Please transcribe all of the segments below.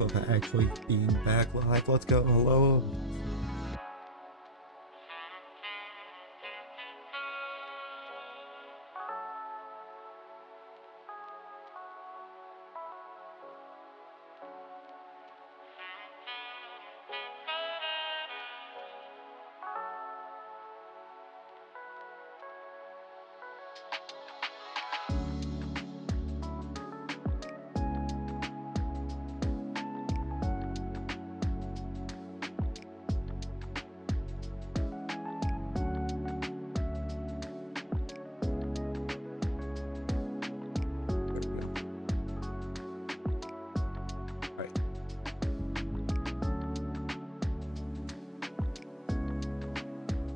Shalpha actually being back live. Let's go. Hello.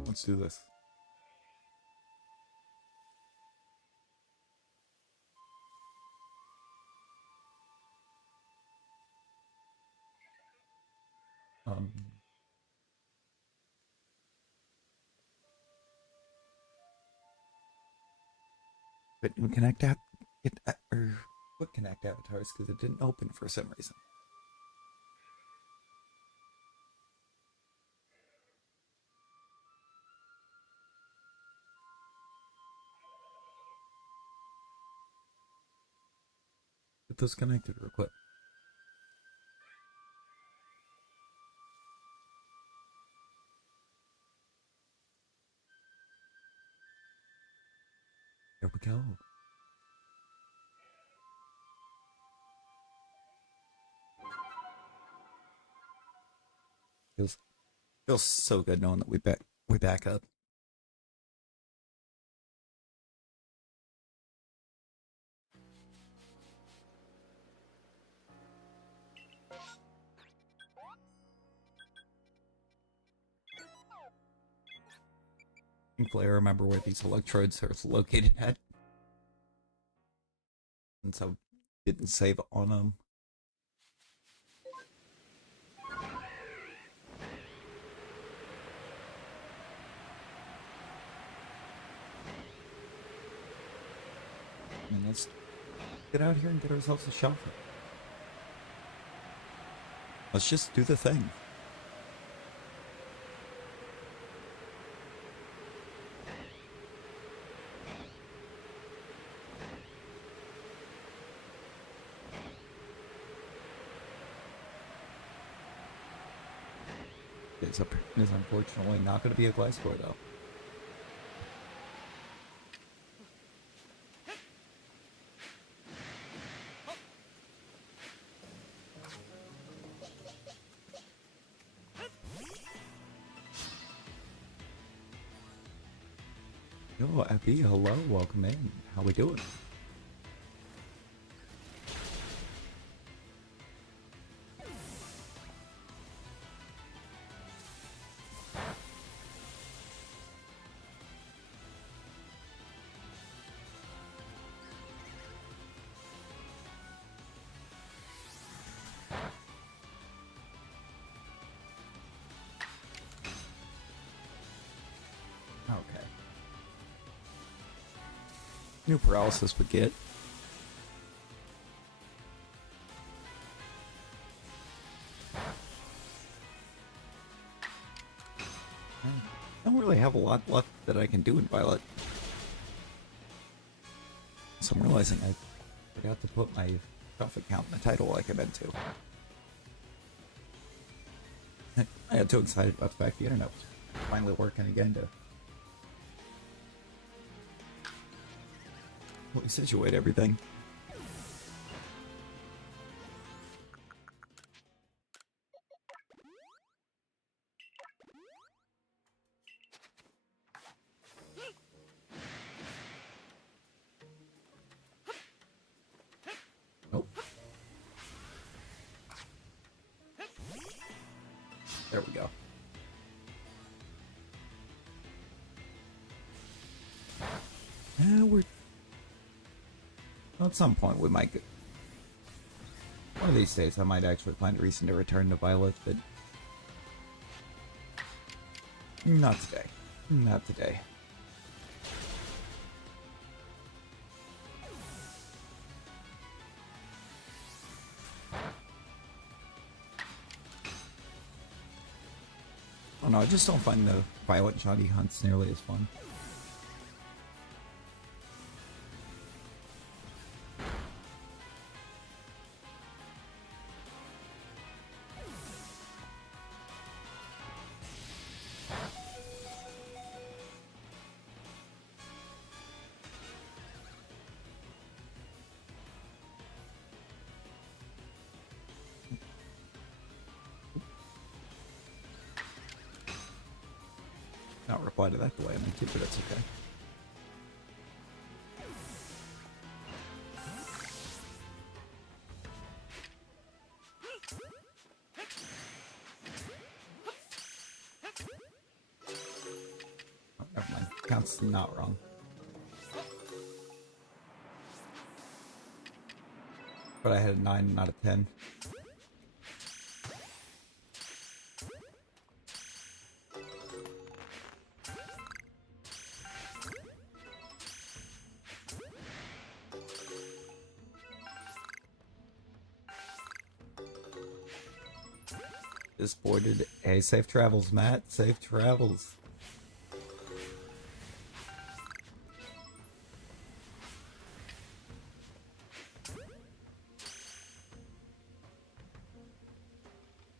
Let's do this. Couldn't connect app it or what connect avatars because it didn't open for some reason. Get those connected real quick. There we go. Feels so good knowing that we're back up. Thankfully, I remember where these electrodes are located at, since I didn't save on them. And let's get out here and get ourselves a Shalpha. Let's just do the thing. It's unfortunately not going to be a glass door, though. Yo, Abby, hello, welcome in. How we doing? Okay. New paralysis would get. I don't really have a lot left that I can do in Violet. So I'm realizing I forgot to put my stuff account in the title like I meant to. I got too excited about the fact the internet was finally working again to fully situate everything. Nope. There we go. At some point we might get... One of these days I might actually find a reason to return to Violet, but... Not today. Not today. know, I just don't find the Violet Shiny hunts nearly as fun. Not reply to that the way I meant to, but that's okay. Oh, never mind. Count's not wrong. But I had a 9, not a 10. Just boarded. Hey, safe travels, Matt. Safe travels.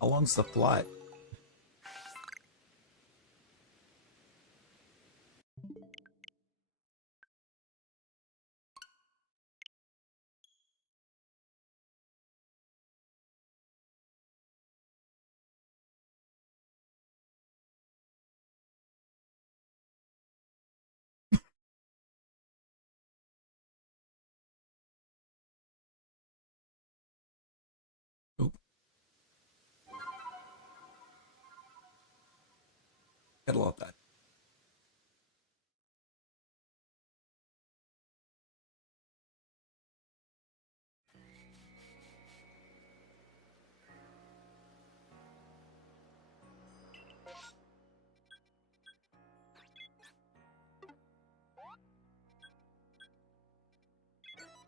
How long's the flight? Oop. Gotta love that.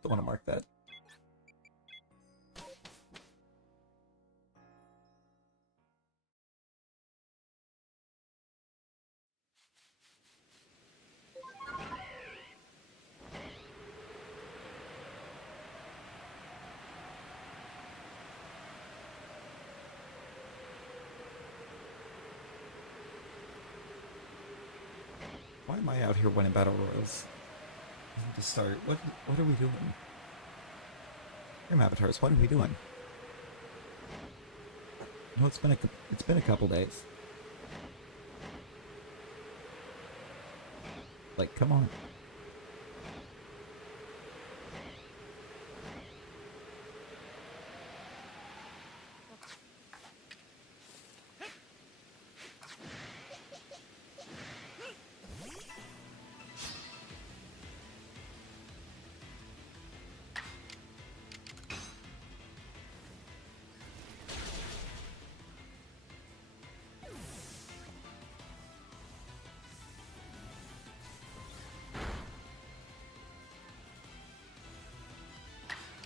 Don't want to mark that. Why am I out here winning battle royals? I need to start. What are we doing? Here, avatars. What are we doing? No, it's been a couple days. Like, come on.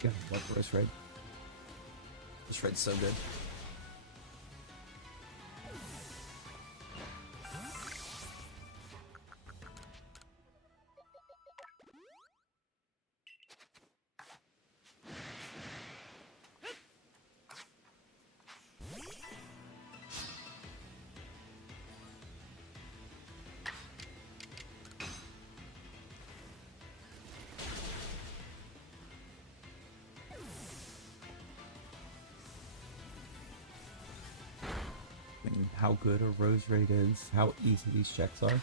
God, what for this raid? This raid's so good. How good a rose raid is, how easy these checks are.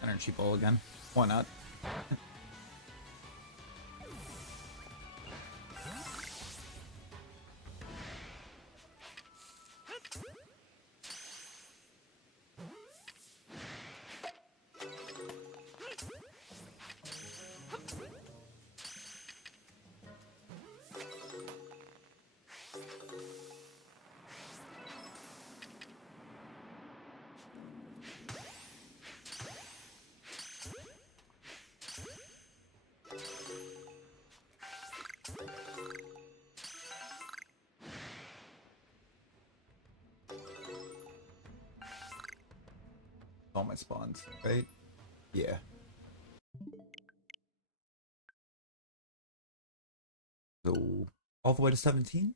Energy ball again. Why not? all my spawns, right? Yeah. So, all the way to 17?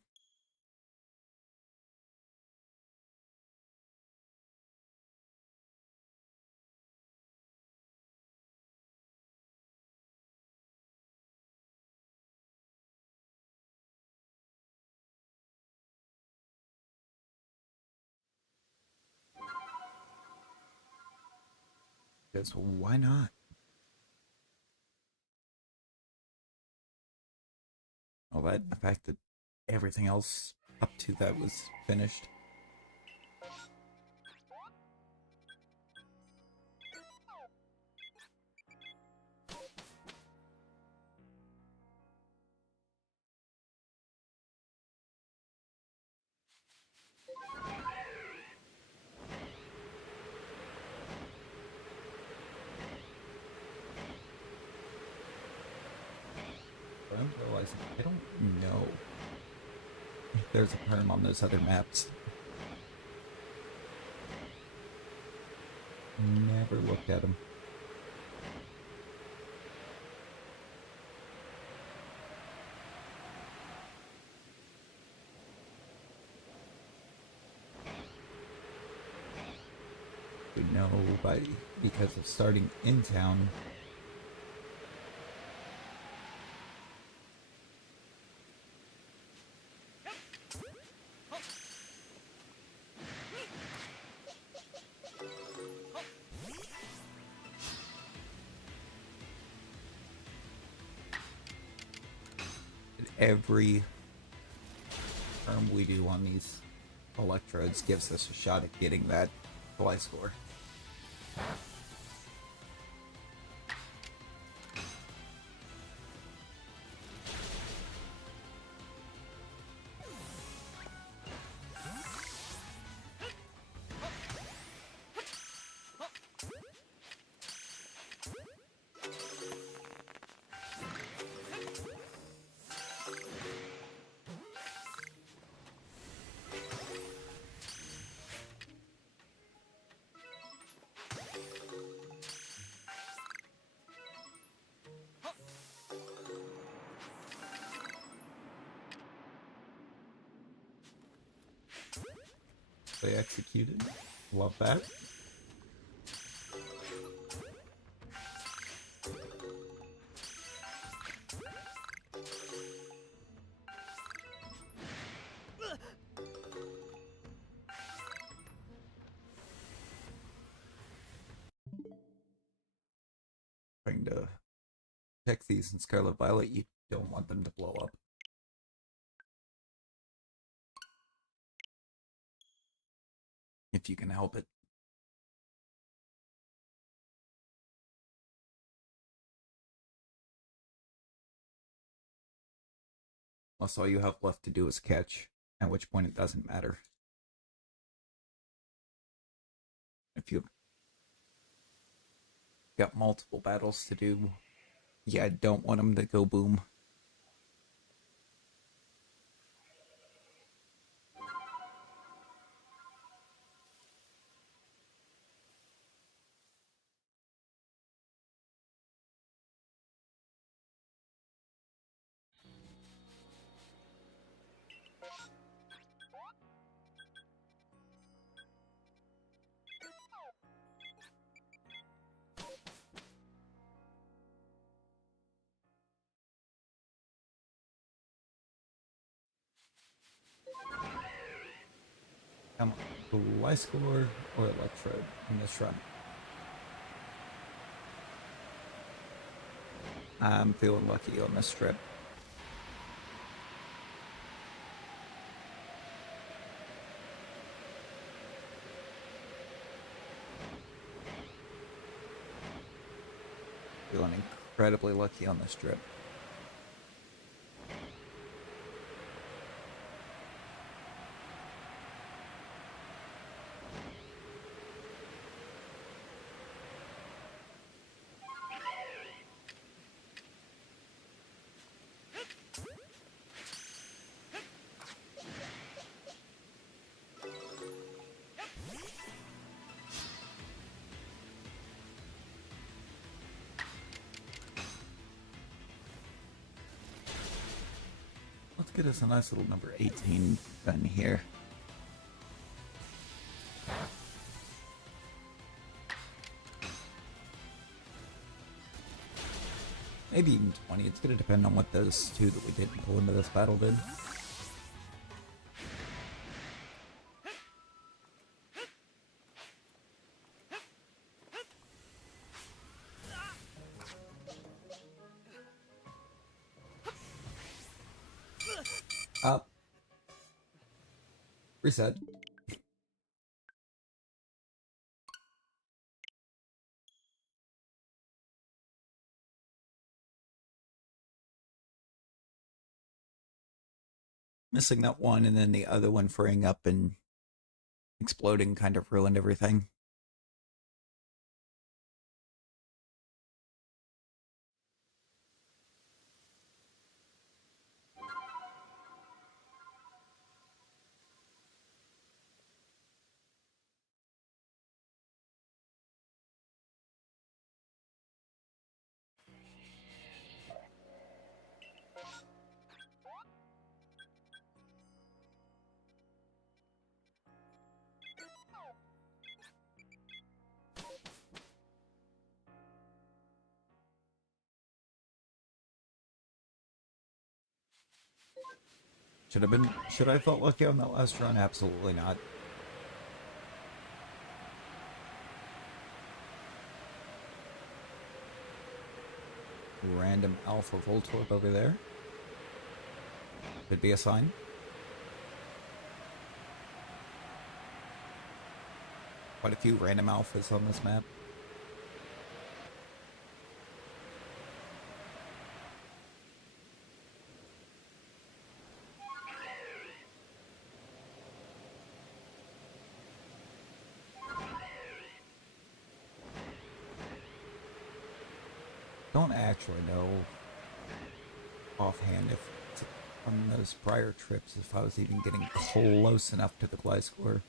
Because why not? Well, that affected everything else up to that was finished. But I'm realizing I don't know if there's a perm on those other maps. Never looked at them. We know because of starting in town. Every term we do on these electrodes gives us a shot at getting that fly score. They executed. Love that. Trying to check these in Scarlet Violet, you don't want them to blow up. If you can help it. Plus all you have left to do is catch, at which point it doesn't matter. If you've got multiple battles to do, yeah, I don't want them to go boom. Come on, Fly Score or Electrode in this run? I'm feeling lucky on this strip. Feeling incredibly lucky on this trip. get us a nice little number 18 done here. Maybe even 20. It's going to depend on what those two that we didn't pull into this battle did. Up. Reset. Missing that one and then the other one freeing up and exploding kind of ruined everything. Should I have felt lucky on that last run? Absolutely not. Random Alpha Voltorb over there. Could be a sign. Quite a few random alphas on this map. Don't actually know offhand if on those prior trips if I was even getting close enough to the Gliscor.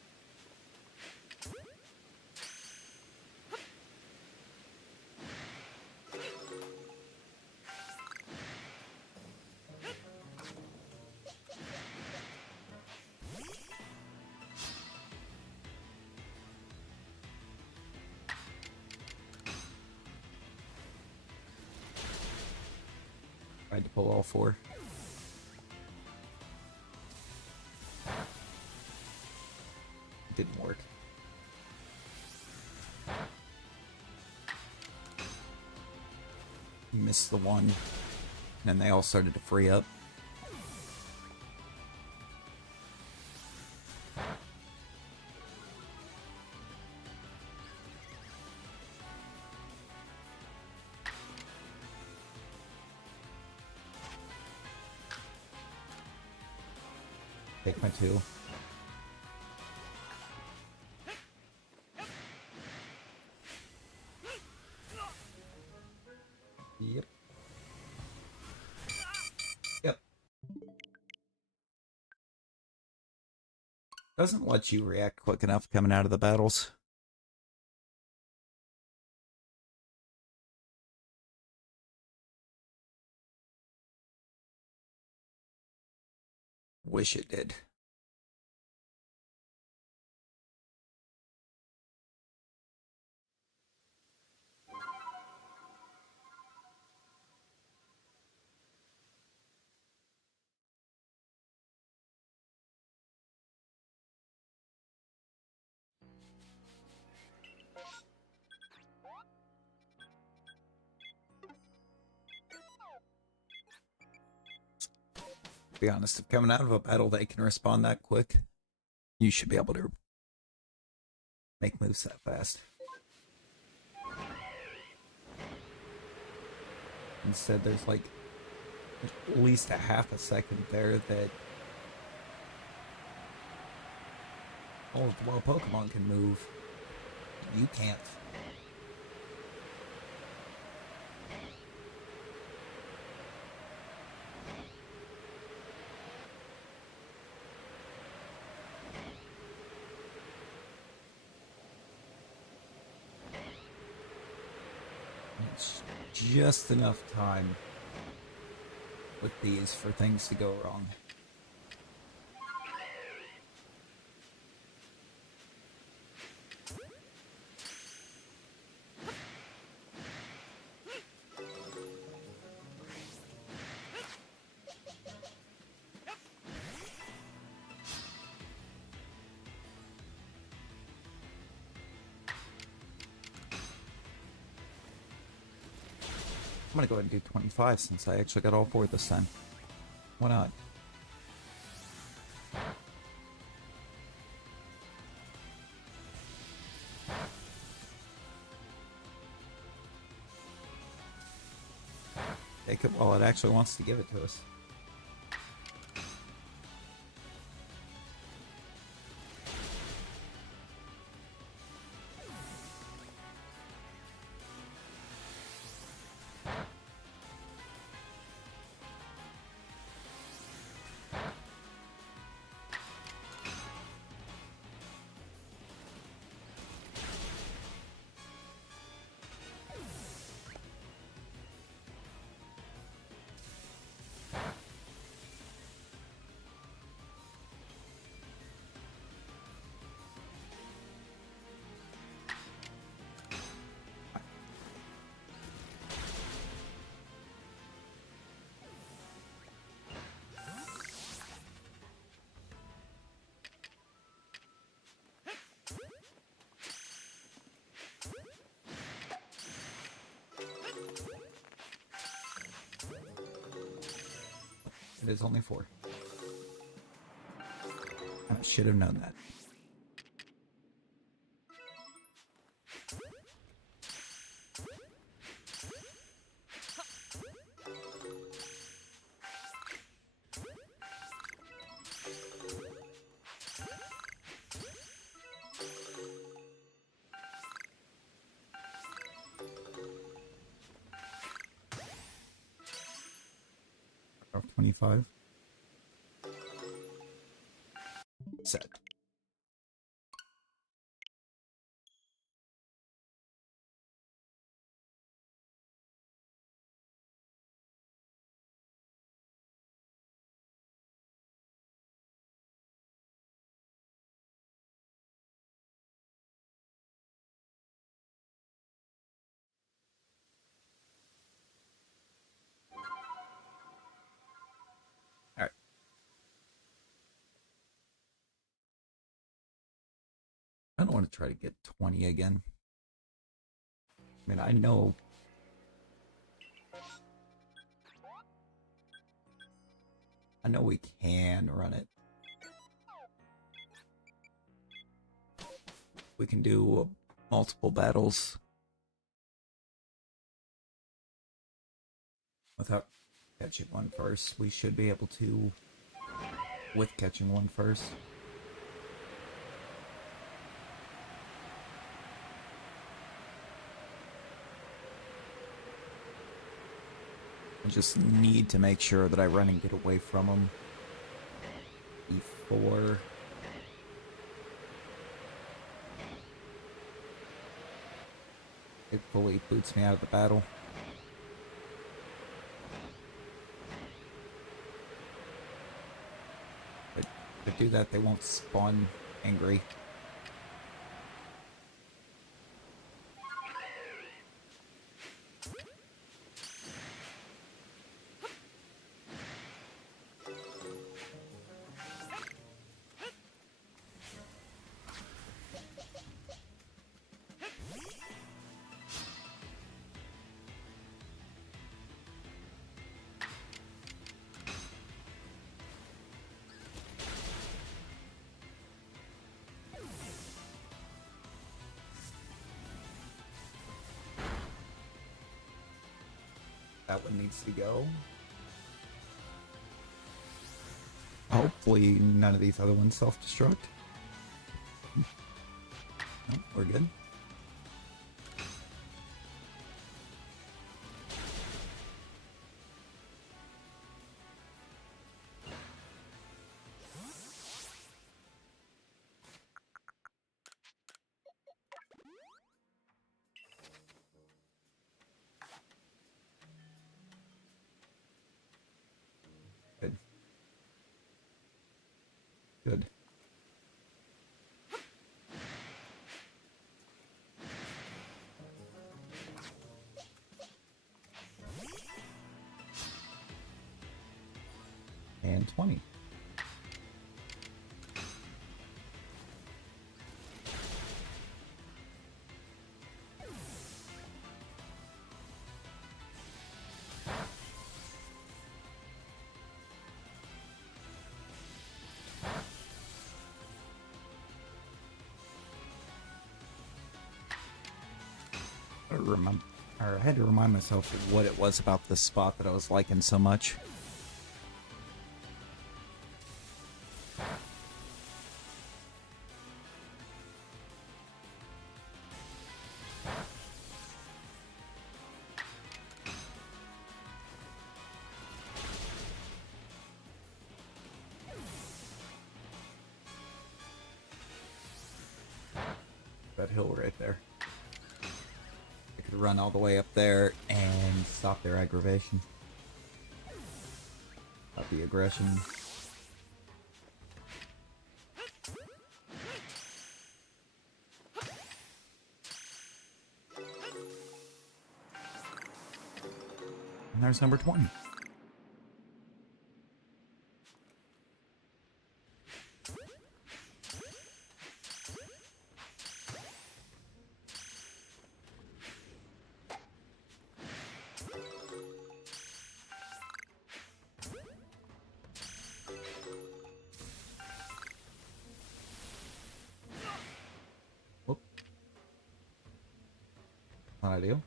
Tried to pull all four. It didn't work. You missed the one, and then they all started to free up. Take my two. Yep. Yep. Doesn't let you react quick enough coming out of the battles. Wish it did. To be honest, if coming out of a battle they can respond that quick, you should be able to make moves that fast. Instead, there's like at least a half a second there that all of the wild Pokemon can move. You can't. It's just enough time with these for things to go wrong. I'm gonna go ahead and do 25 since I actually got all four this time. Why not? Take it while it actually wants to give it to us. It is only 4. I should have known that. Or 25. Set. Alright. I don't want to try to get 20 again. I mean, I know we can run it. We can do multiple battles without catching one first. We should be able to with catching one first. I just need to make sure that I run and get away from them before it fully boots me out of the battle. But to do that, they won't spawn angry. That one needs to go. Hopefully none of these other ones self-destruct. No, we're good. Good. Good. And 20. I remember, or I had to remind myself of what it was about this spot that I was liking so much. That hill right there. I could run all the way up there and stop their aggravation. Stop the aggression. And there's number 20. Whoop. Not ideal.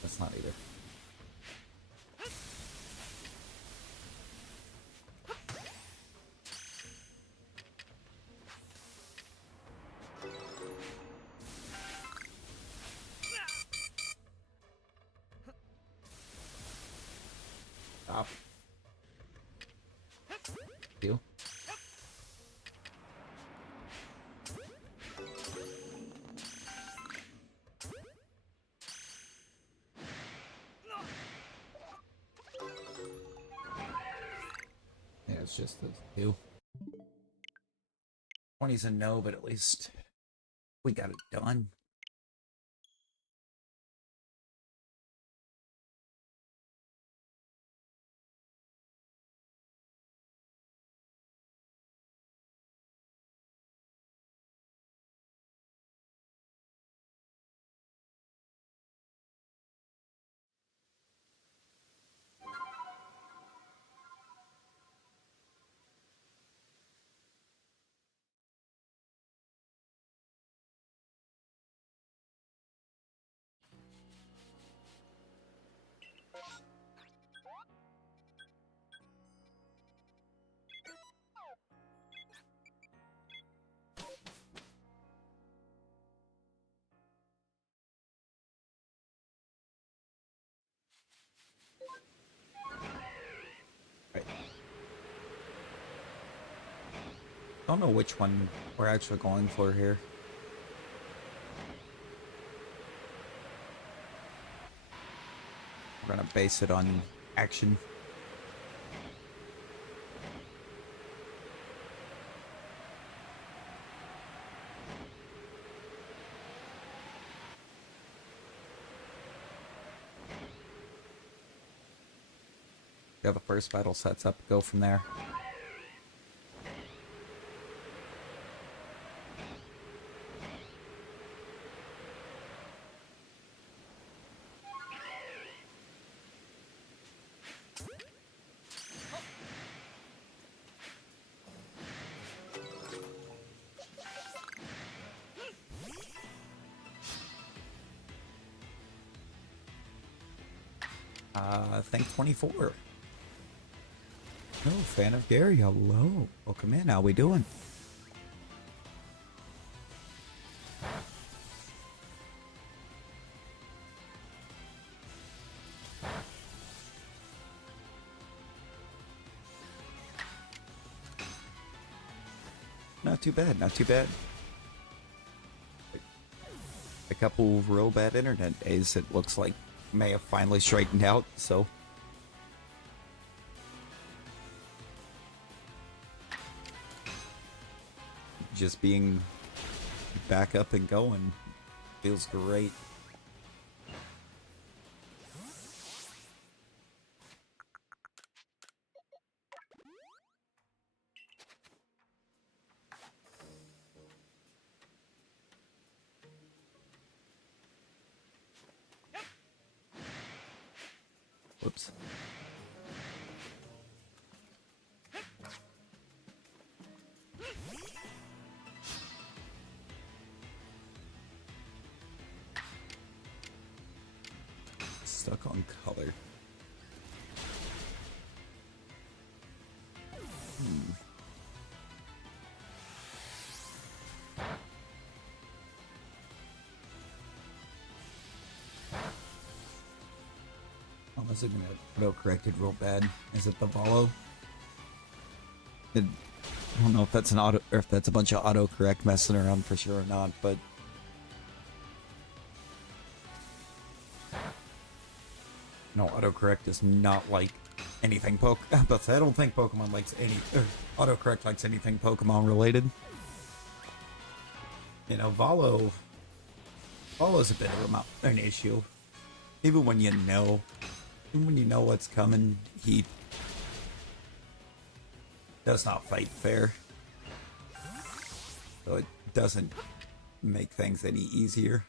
That's not either. Stop. Deal. Yeah, it's just the two. 20's a no, but at least we got it done. Right. Don't know which one we're actually going for here. We're gonna base it on action. Yeah, the first battle sets up, go from there. I think 24. No, fan of Gary, hello. Welcome in, how we doing? Not too bad, not too bad. A couple real bad internet days, it looks like may have finally straightened out, so... Just being back up and going feels great. Whoops. Stuck on color. Unless it gonna auto-corrected real bad. Is it the Volo? I don't know if that's an auto or if that's a bunch of autocorrect messing around for sure or not, but no, autocorrect is not like anything but I don't think Pokemon likes autocorrect likes anything Pokemon related. You know, Volo's a bit of an issue. Even when you know what's coming, he does not fight fair. So it doesn't make things any easier.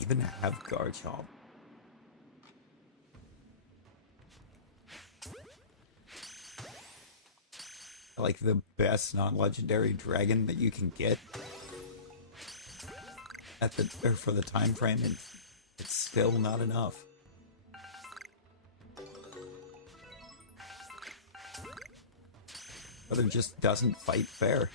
Even have Garchomp. Like the best non-legendary dragon that you can get at for the time frame, and it's still not enough. But it just doesn't fight fair.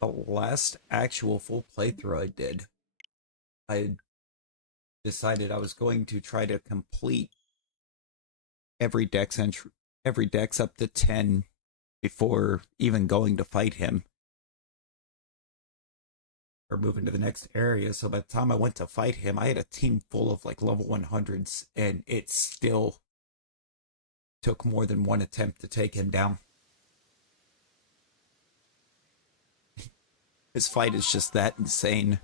The last actual full playthrough I did, I decided I was going to try to complete every dex up to 10 before even going to fight him or moving to the next area. So by the time I went to fight him, I had a team full of like level 100s, and it still took more than one attempt to take him down. His fight is just that insane.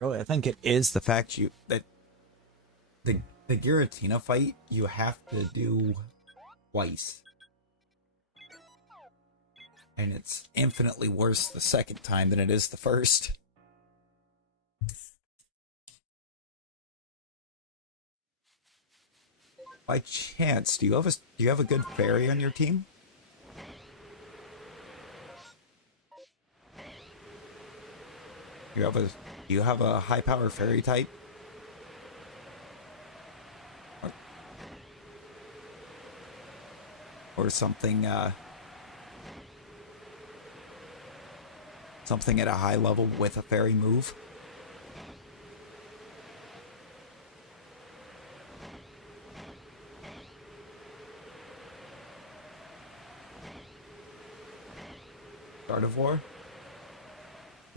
Really, I think it is the fact that the Giratina fight you have to do twice. And it's infinitely worse the second time than it is the first. By chance, do you have a good fairy on your team? Do you have a high power fairy type? Or something something at a high level with a fairy move? Gardevoir?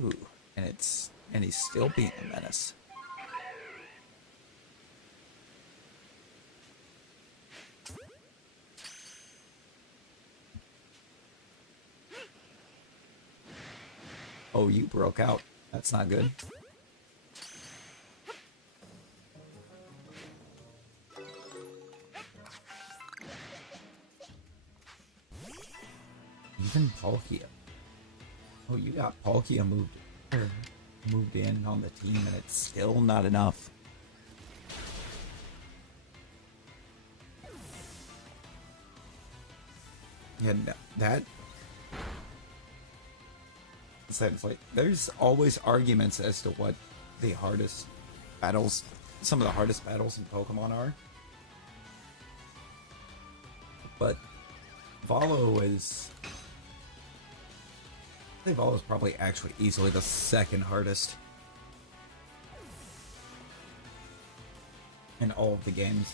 Ooh, and he's still being a menace. Oh, you broke out. That's not good. Even Palkia. Oh, you got Palkia moved in on the team, and it's still not enough. Yeah, that. It's like there's always arguments as to what the hardest battles, some of the hardest battles in Pokemon are. But Volo is. I think Volo is probably actually easily the second hardest in all of the games.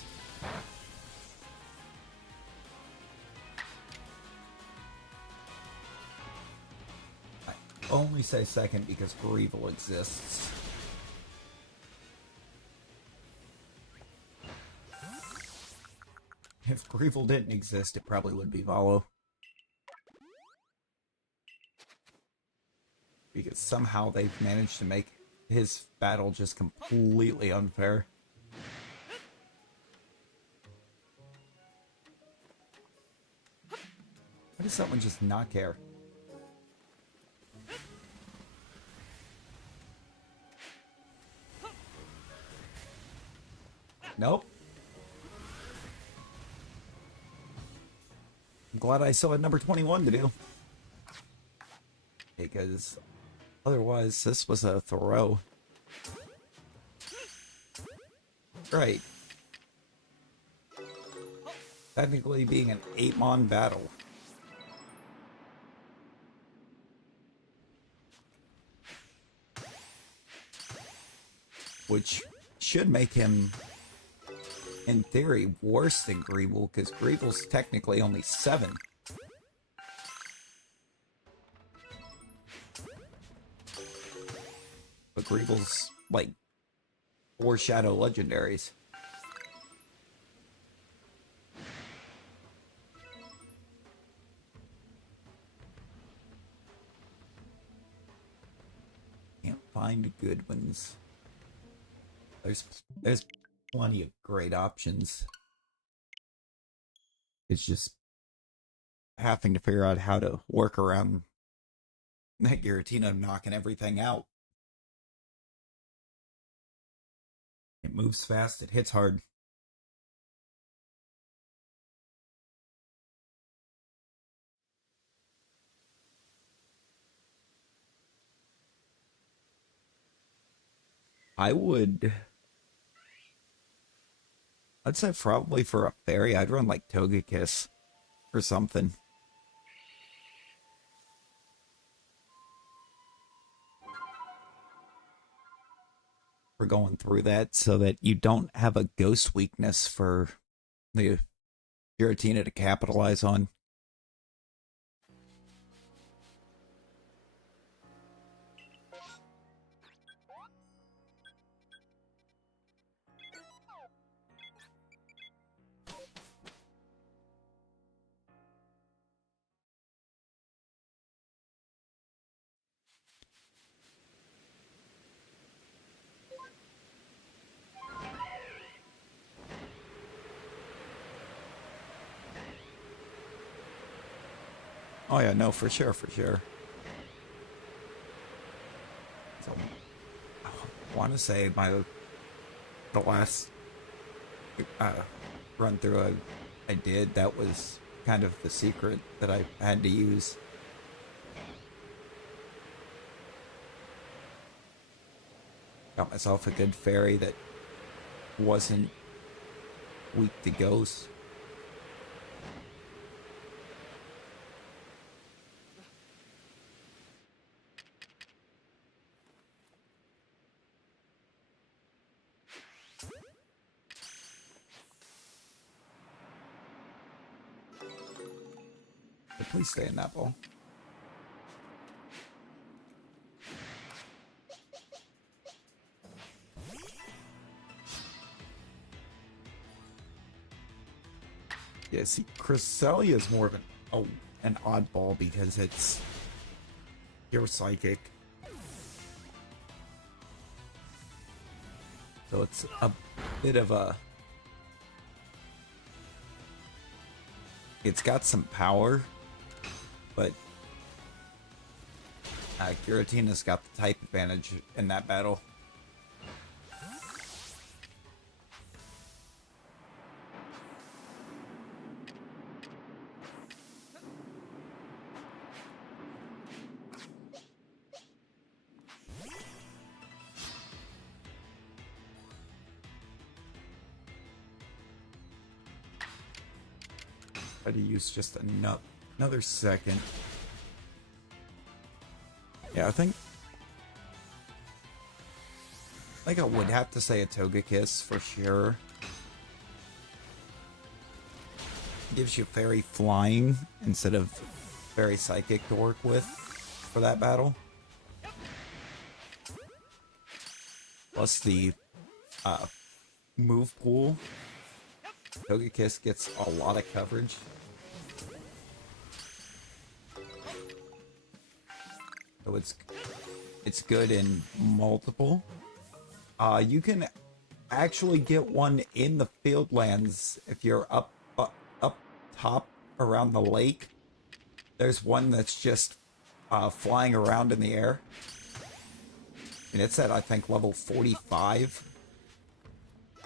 I only say second because Greevil exists. If Greevil didn't exist, it probably would be Volo. Because somehow they've managed to make his battle just completely unfair. Why does someone just not care? Nope. I'm glad I still had number 21 to do. Because otherwise, this was a throw. Right. Technically being an 8-mon battle. Which should make him, in theory, worse than Greeble, because Greeble's technically only 7. But Greeble's, like, 4 Shadow Legendaries. Can't find good ones. There's plenty of great options. It's just having to figure out how to work around that Giratina knocking everything out. It moves fast, it hits hard. I'd say probably for a fairy, I'd run like Togekiss or something. For going through that so that you don't have a ghost weakness for the Giratina to capitalize on. Oh yeah, no, for sure, for sure. So, I want to say the last uh, run through I did, that was kind of the secret that I had to use. Got myself a good fairy that wasn't weak to ghosts. But please stay in that ball. Yeah, see, Cresselia is more of an oddball because it's pure psychic. So it's a bit of a... It's got some power, but Giratina's got the type advantage in that battle. Try to use just another second. Yeah, I think I would have to say a Togekiss for sure. Gives you Fairy Flying instead of Fairy Psychic to work with for that battle. Plus the move pool. Togekiss gets a lot of coverage. So it's good in multiple. You can actually get one in the Fieldlands if you're up top around the lake. There's one that's just flying around in the air. And it's at, I think, level 45.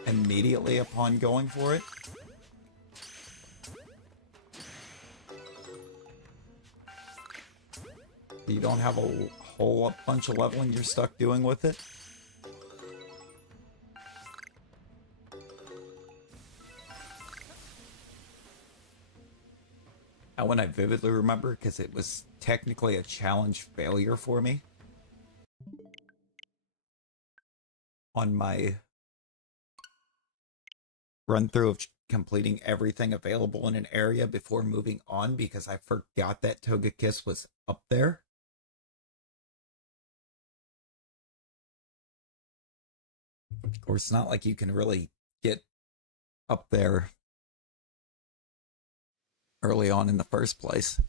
immediately upon going for it. You don't have a whole bunch of leveling you're stuck doing with it. That one I vividly remember because it was technically a challenge failure for me on my run through of completing everything available in an area before moving on because I forgot that Togekiss was up there. Of course, it's not like you can really get up there early on in the first place.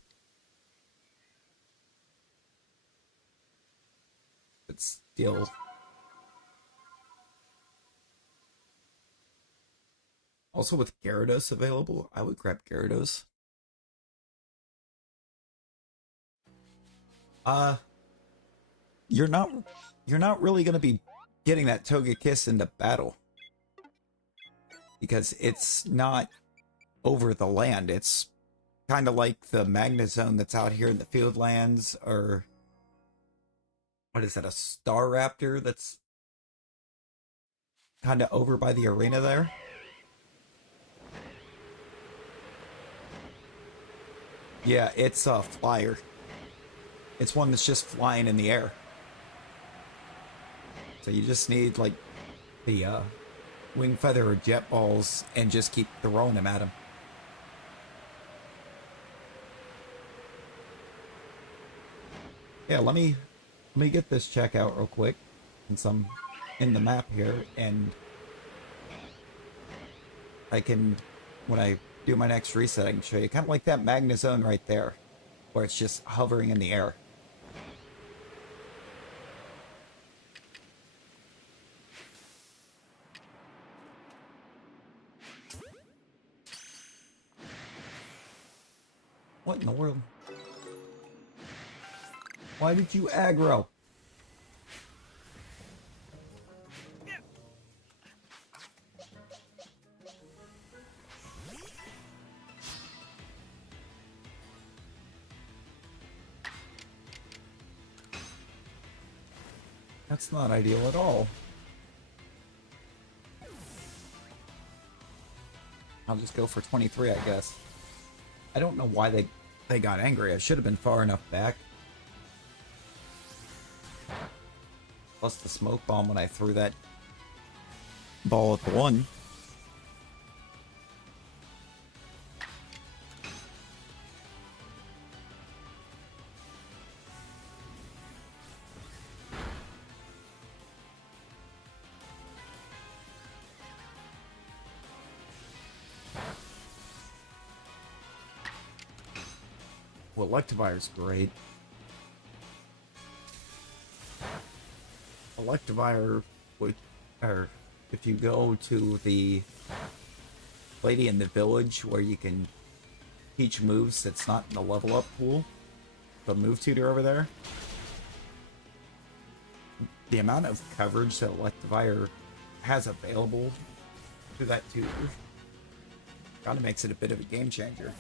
But still. Also with Gyarados available, I would grab Gyarados. You're not really gonna be getting that Togekiss into battle. Because it's not over the land. It's kind of like the Magnezone that's out here in the field lands, or what is that, a Staraptor that's kind of over by the arena there? Yeah, it's a flyer. It's one that's just flying in the air. So you just need like the wing feather or jet balls and just keep throwing them at him. Yeah, let me get this check out real quick since I'm in the map here, and I can, when I do my next reset, I can show you kind of like that Magnezone right there, where it's just hovering in the air. What in the world? Why did you aggro? That's not ideal at all. I'll just go for 23, I guess. I don't know why they got angry. I should have been far enough back. Plus the smoke bomb when I threw that ball at the one. Well, Electivire's great. Electivire would, or if you go to the lady in the village where you can teach moves that's not in the level up pool, the move tutor over there, the amount of coverage that Electivire has available to that tutor kind of makes it a bit of a game changer.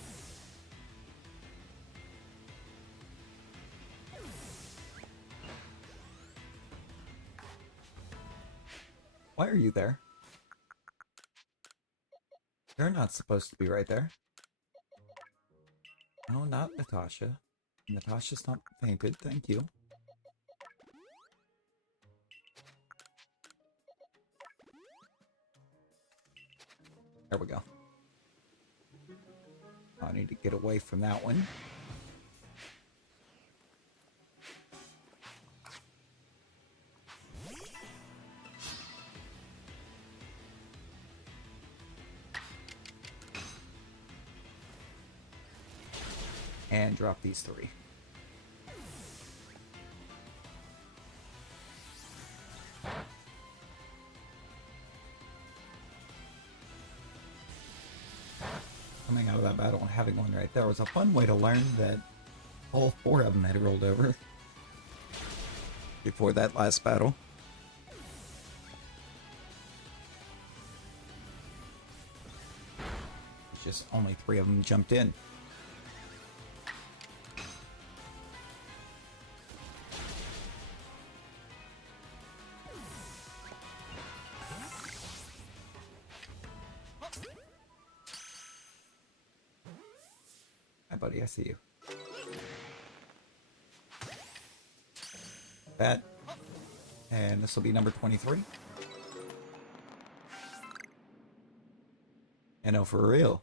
Why are you there? You're not supposed to be right there. No, not Natasha. Natasha's not fainted, thank you. There we go. I need to get away from that one. And drop these three. Coming out of that battle and having one right there was a fun way to learn that all four of them had rolled over before that last battle. just only 3 of them jumped in. Hi, buddy, I see you. That. And this will be number 23. And no, for real.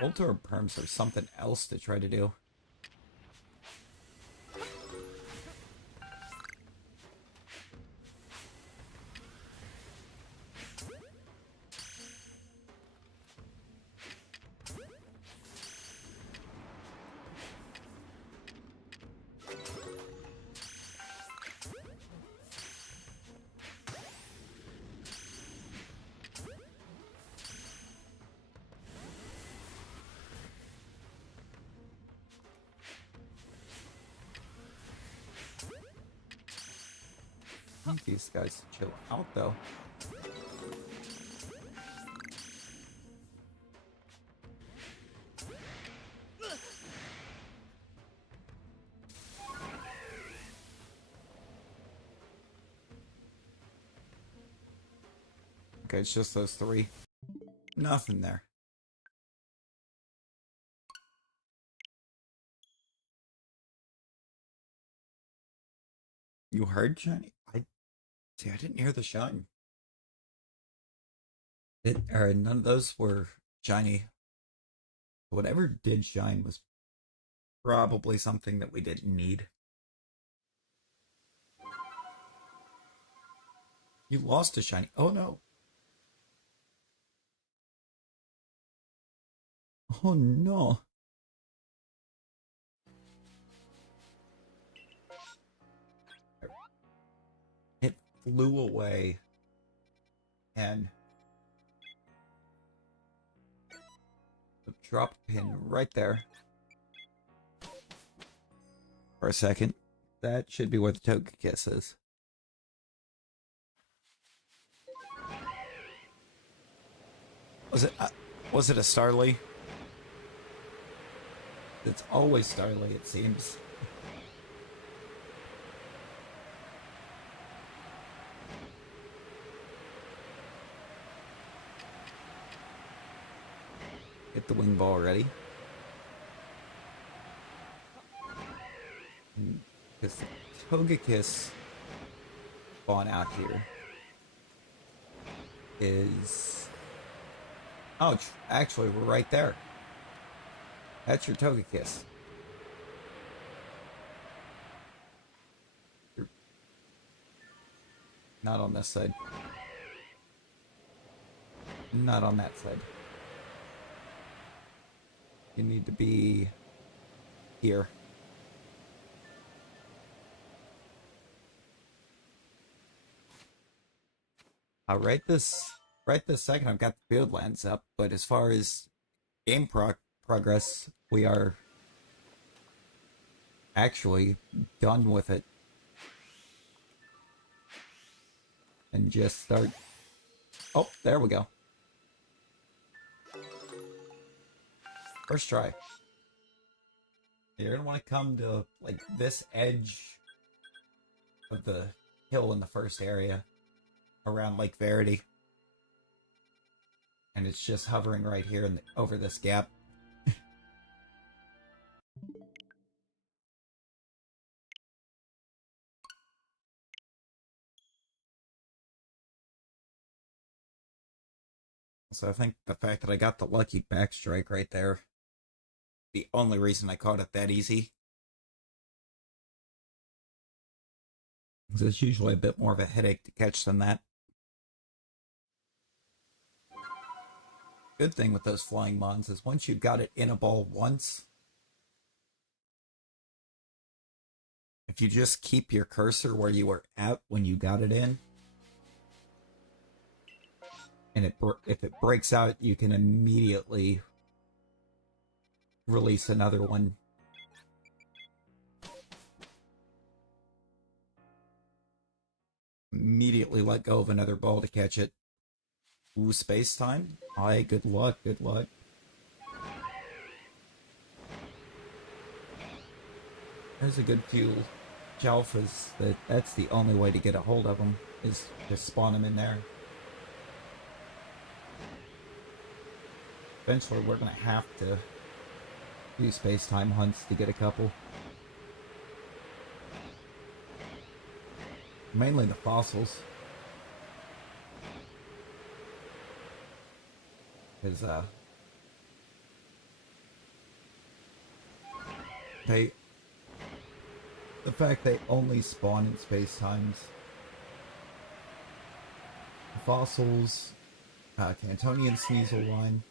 Voltorb perms are something else to try to do. I think these guys chill out though. Okay, it's just those 3. Nothing there. You heard shiny? I didn't hear the shine. None of those were shiny. Whatever did shine was probably something that we didn't need. You lost a shiny. Oh no. Oh no. It flew away. And drop pin right there. For a second. That should be where the Togekiss is. Was it a Starly? It's always Starly, it seems. Hit the wing ball already. Because the Togekiss spawn out here is... Oh, actually, we're right there. That's your Togekiss. Not on this side. Not on that side. You need to be here. Right this second I've got the Fieldlands up, but as far as game progress, we are actually done with it. And just start... Oh, there we go. First try. You're gonna want to come to, like, this edge of the hill in the first area around Lake Verity. And it's just hovering right here over this gap. So I think the fact that I got the lucky backstrike right there, the only reason I caught it that easy. Because it's usually a bit more of a headache to catch than that. Good thing with those flying mons is once you've got it in a ball once, if you just keep your cursor where you were at when you got it in, and if it breaks out, you can immediately release another one. immediately let go of another ball to catch it. Ooh, space time? Aye, good luck, good luck. There's a good few Shalphas that's the only way to get a hold of them, is just spawn them in there. Eventually we're gonna have to do space-time hunts to get a couple. Mainly the fossils. Because, the fact they only spawn in space-times. The fossils, Cantonian Sneasel line.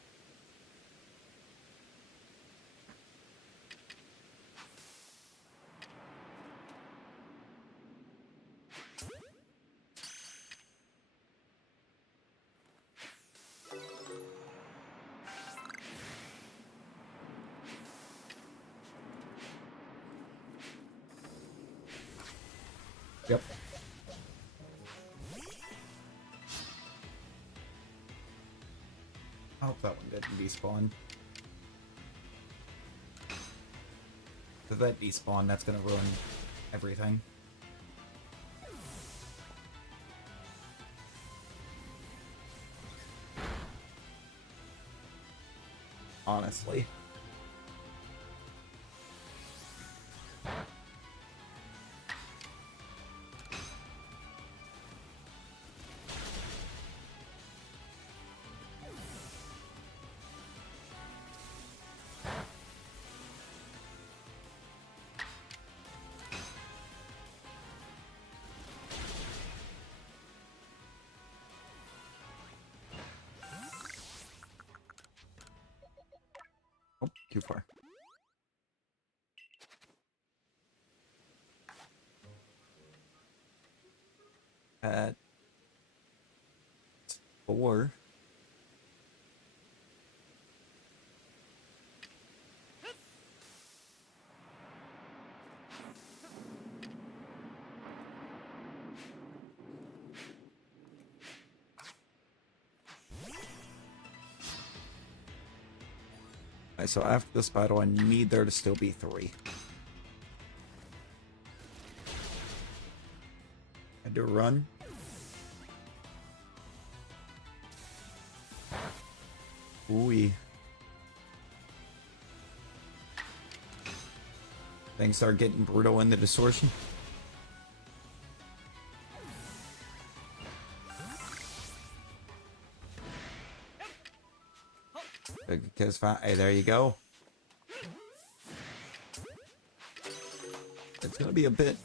Yep. I hope that one didn't despawn. If that despawn, that's gonna ruin everything. Honestly. Oh, too far. At 4. Alright, so after this battle, I need there to still be 3. Had to run. Ooh. Things start getting brutal in the distortion. Because hey, there you go. It's gonna be a bit,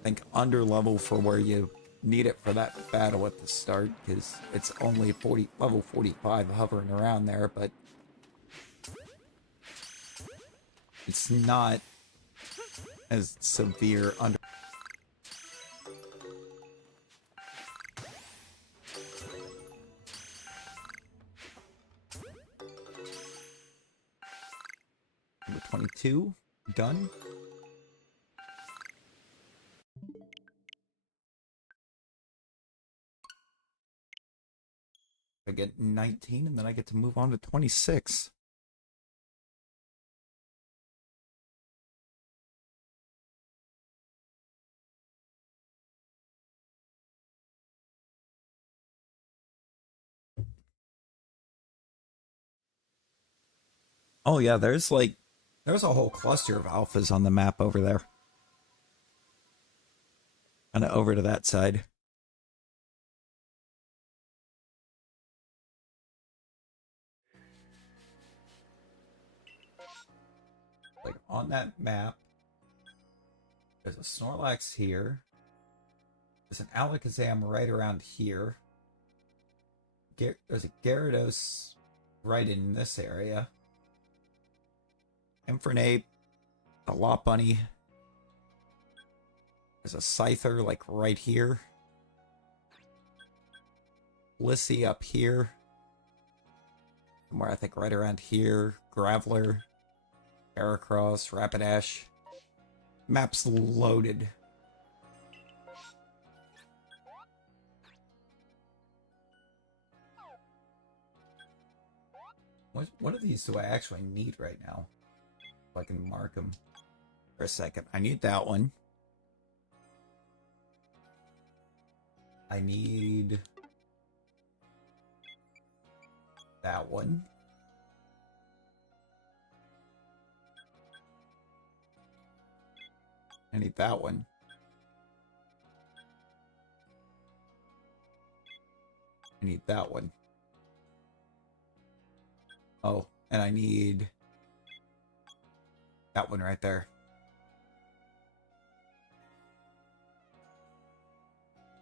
I think, under level for where you need it for that battle at the start, because it's only level 45 hovering around there, but it's not as severe under. Number 22, done. I get 19, and then I get to move on to 26. Oh yeah, there's a whole cluster of alphas on the map over there. Kind of over to that side. Like on that map, there's a Snorlax here. There's an Alakazam right around here. There's a Gyarados right in this area. Infernape, a Lopunny. There's a Scyther like right here. Blissey up here. Somewhere I think right around here. Graveler. Heracross, Rapidash. Map's loaded. What of these do I actually need right now? So I can mark them for a second. I need that one. I need that one. I need that one. I need that one. Oh, and I need that one right there.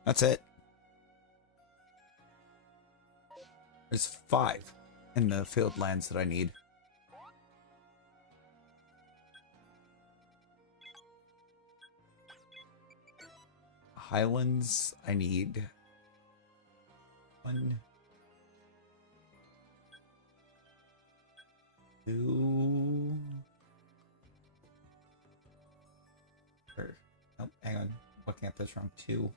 That's it. There's 5 in the field lands that I need. Highlands, I need 1, 2. Or, oh, hang on. Looking at this wrong. 2.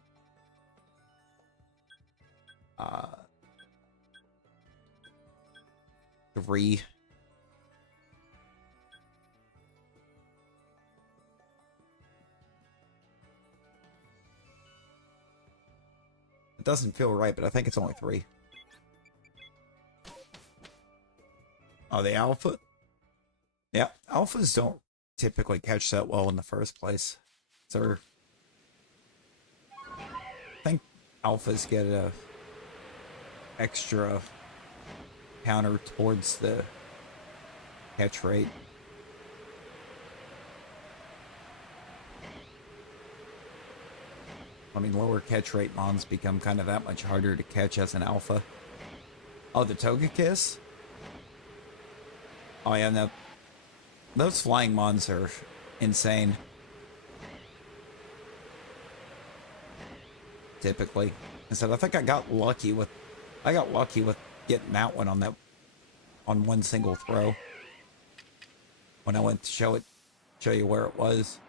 3. It doesn't feel right, but I think it's only 3. Oh, the alpha? Yeah, alphas don't typically catch that well in the first place. So I think alphas get a extra counter towards the catch rate. I mean, lower catch rate mons become kind of that much harder to catch as an alpha. Oh, the Togekiss? Oh yeah, no. Those flying mons are insane. Typically. And so I think I got lucky with getting that one on one single throw. When I went to show you where it was.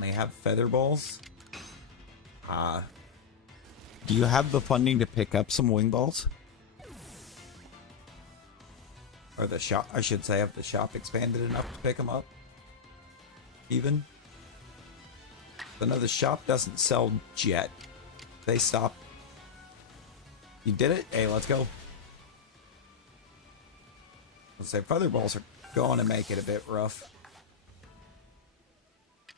They have feather balls. Do you have the funding to pick up some wing balls? Or the shop, I should say, have the shop expanded enough to pick them up? Even? I know the shop doesn't sell jet. They stopped. You did it? Hey, let's go. Let's say feather balls are going to make it a bit rough.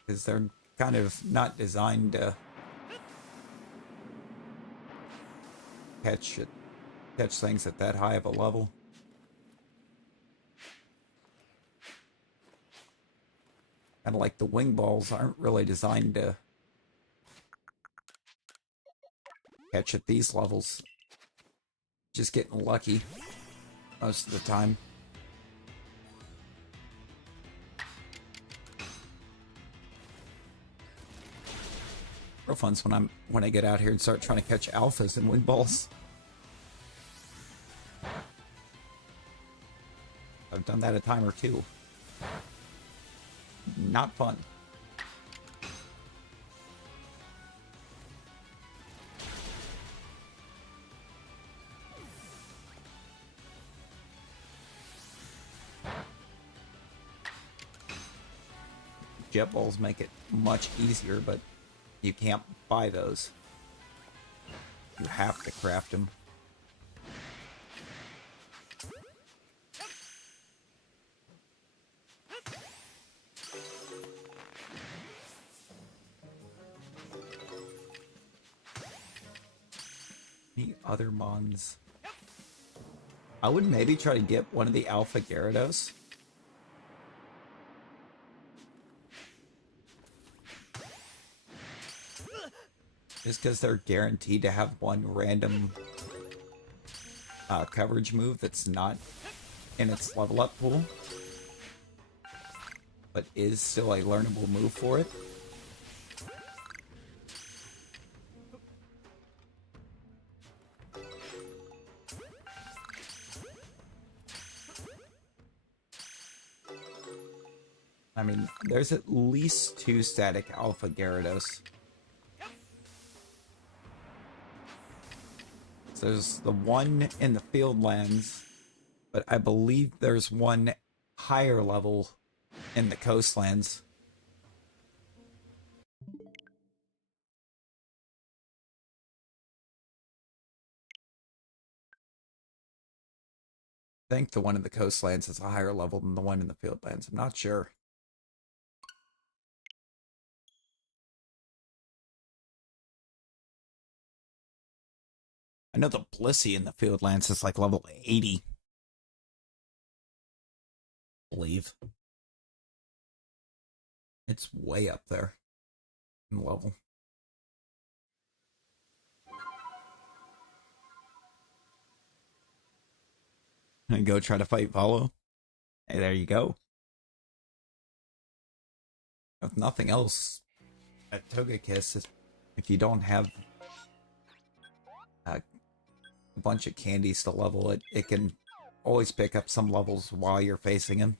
Because they're kind of not designed to catch things at that high of a level. Kind of like the wing balls aren't really designed to catch at these levels. Just getting lucky most of the time. Real fun's when I get out here and start trying to catch alphas and wing balls. I've done that a time or two. Not fun. Jet balls make it much easier, but you can't buy those. You have to craft them. Any other mons? I would maybe try to get one of the Alpha Gyarados. Just because they're guaranteed to have one random coverage move that's not in its level up pool, but is still a learnable move for it. I mean, there's at least 2 static alpha Gyarados. So there's the one in the field lands, but I believe there's one higher level in the coastlands. I think the one in the coastlands is a higher level than the one in the fieldlands. I'm not sure. I know the Blissey in the fieldlands is like level 80. I believe. It's way up there in level. And go try to fight Volo. Hey, there you go. If nothing else, at Togekiss, if you don't have a bunch of candies to level it, it can always pick up some levels while you're facing him.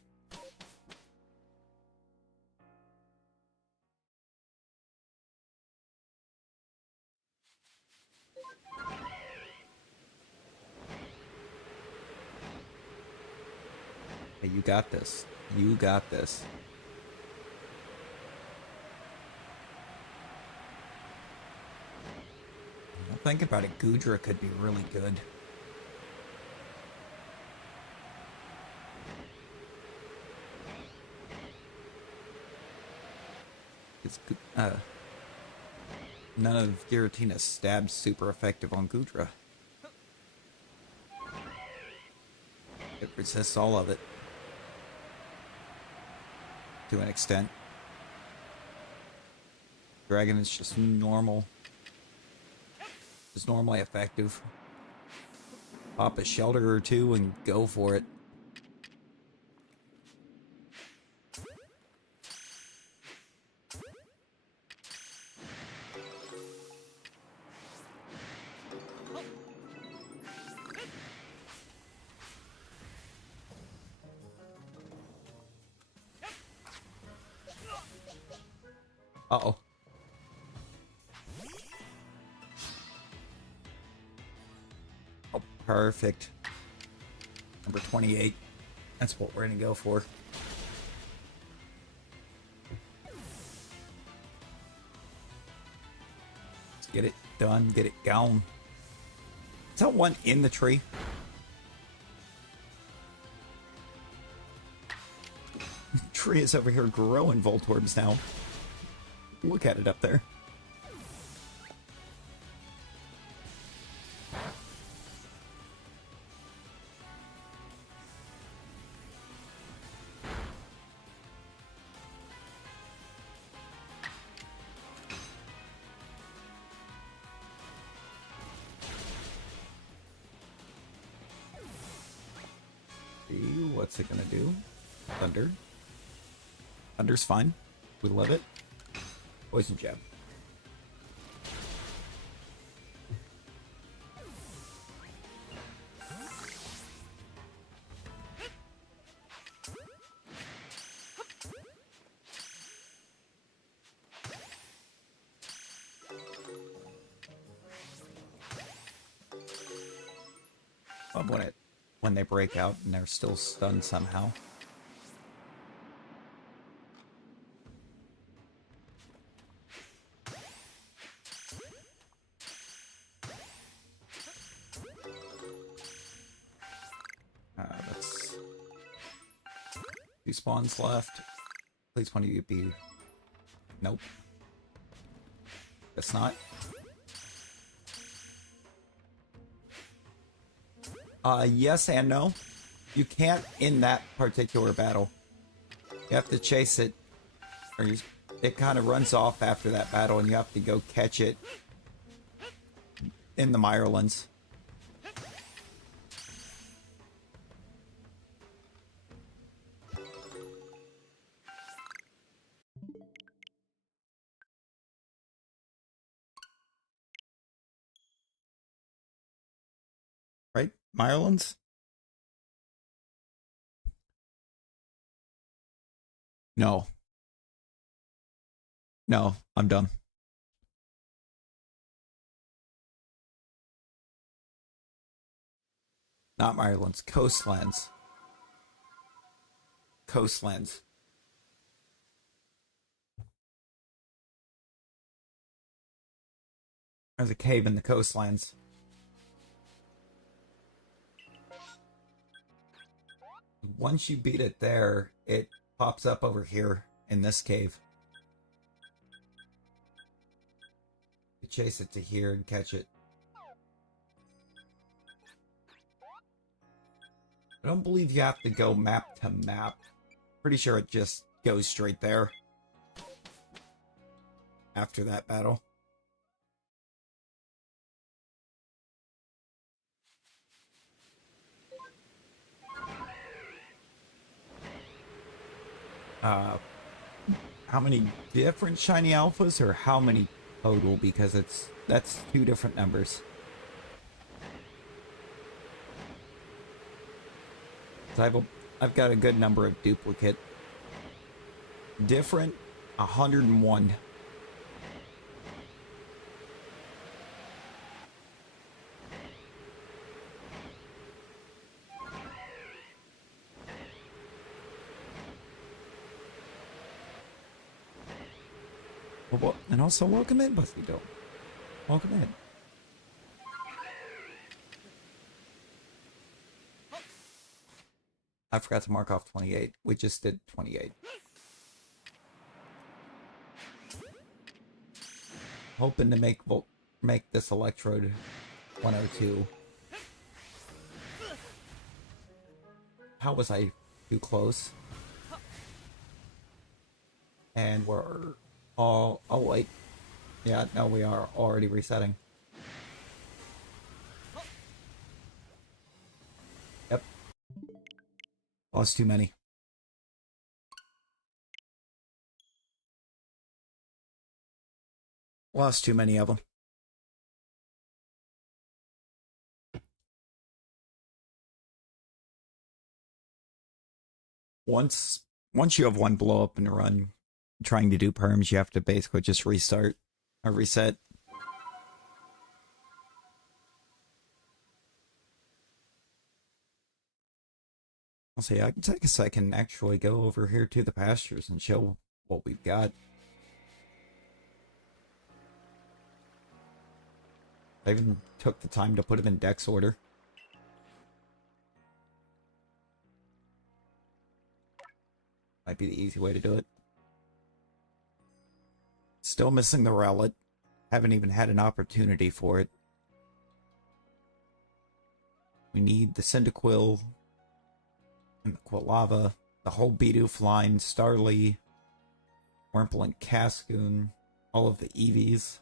Hey, you got this. You got this. Well, think about it, Goodra could be really good. It's none of Giratina's stabs super effective on Goodra. It resists all of it. To an extent. Dragon is just normal. It's normally effective. Pop a shelter or two and go for it. Uh-oh. Oh, perfect. Number 28. That's what we're going to go for. Let's get it done. Get it gone. Is that one in the tree? The tree is over here growing Voltorbs now. Look at it up there. See, what's it gonna do? Thunder. Thunder's fine. We love it. Poison jab. Love when they break out and they're still stunned somehow. That's 2 spawns left. Please one of you be... Nope. That's not. Yes and no. You can't in that particular battle. You have to chase it, or it kind of runs off after that battle, and you have to go catch it in the Mirelands. Right? Mirelands? No. No, I'm done. Not Ireland's coastlands. Coastlands. There's a cave in the coastlands. Once you beat it there, it pops up over here in this cave. You chase it to here and catch it. I don't believe you have to go map to map. Pretty sure it just goes straight there after that battle. How many different shiny alphas or how many total? Because that's two different numbers. So I've got a good number of duplicate. Different, 101. And also, welcome in, Busty Bill. Welcome in. I forgot to mark off 28. We just did 28. Hoping to make this electrode 102. How was I too close? And we're all... Oh, wait. Yeah, no, we are already resetting. Yep. Lost too many. Lost too many of them. Once you have one blow up and run trying to do perms, you have to basically just restart or reset. I'll say I can take a second and actually go over here to the pastures and show what we've got. I even took the time to put them in dex order. Might be the easy way to do it. Still missing the Rowlet. Haven't even had an opportunity for it. We need the Cyndaquil and the Quilava, the whole Bidoof line, Starly, Wurmple and Cascoon, all of the Eevees,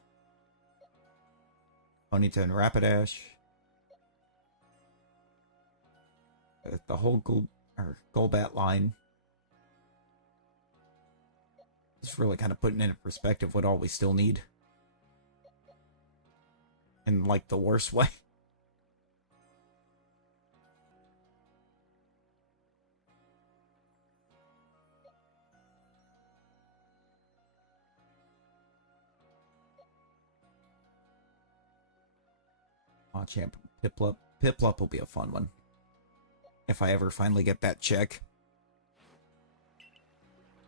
Ponyta and Rapidash, the whole Golbat line. It's really kind of putting into perspective what all we still need. In, like, the worst way. Machamp, Piplup. Piplup will be a fun one. If I ever finally get that check.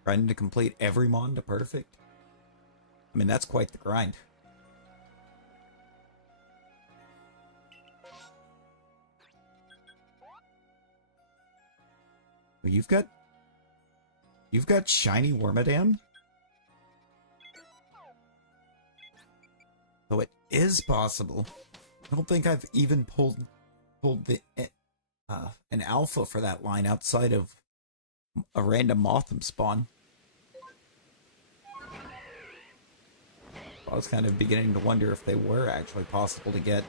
Trying to complete every Mon to perfect. I mean, that's quite the grind. Well, you've got shiny Wormadam? So it is possible. I don't think I've even pulled the an alpha for that line outside of a random Mothim spawn. I was kind of beginning to wonder if they were actually possible to get.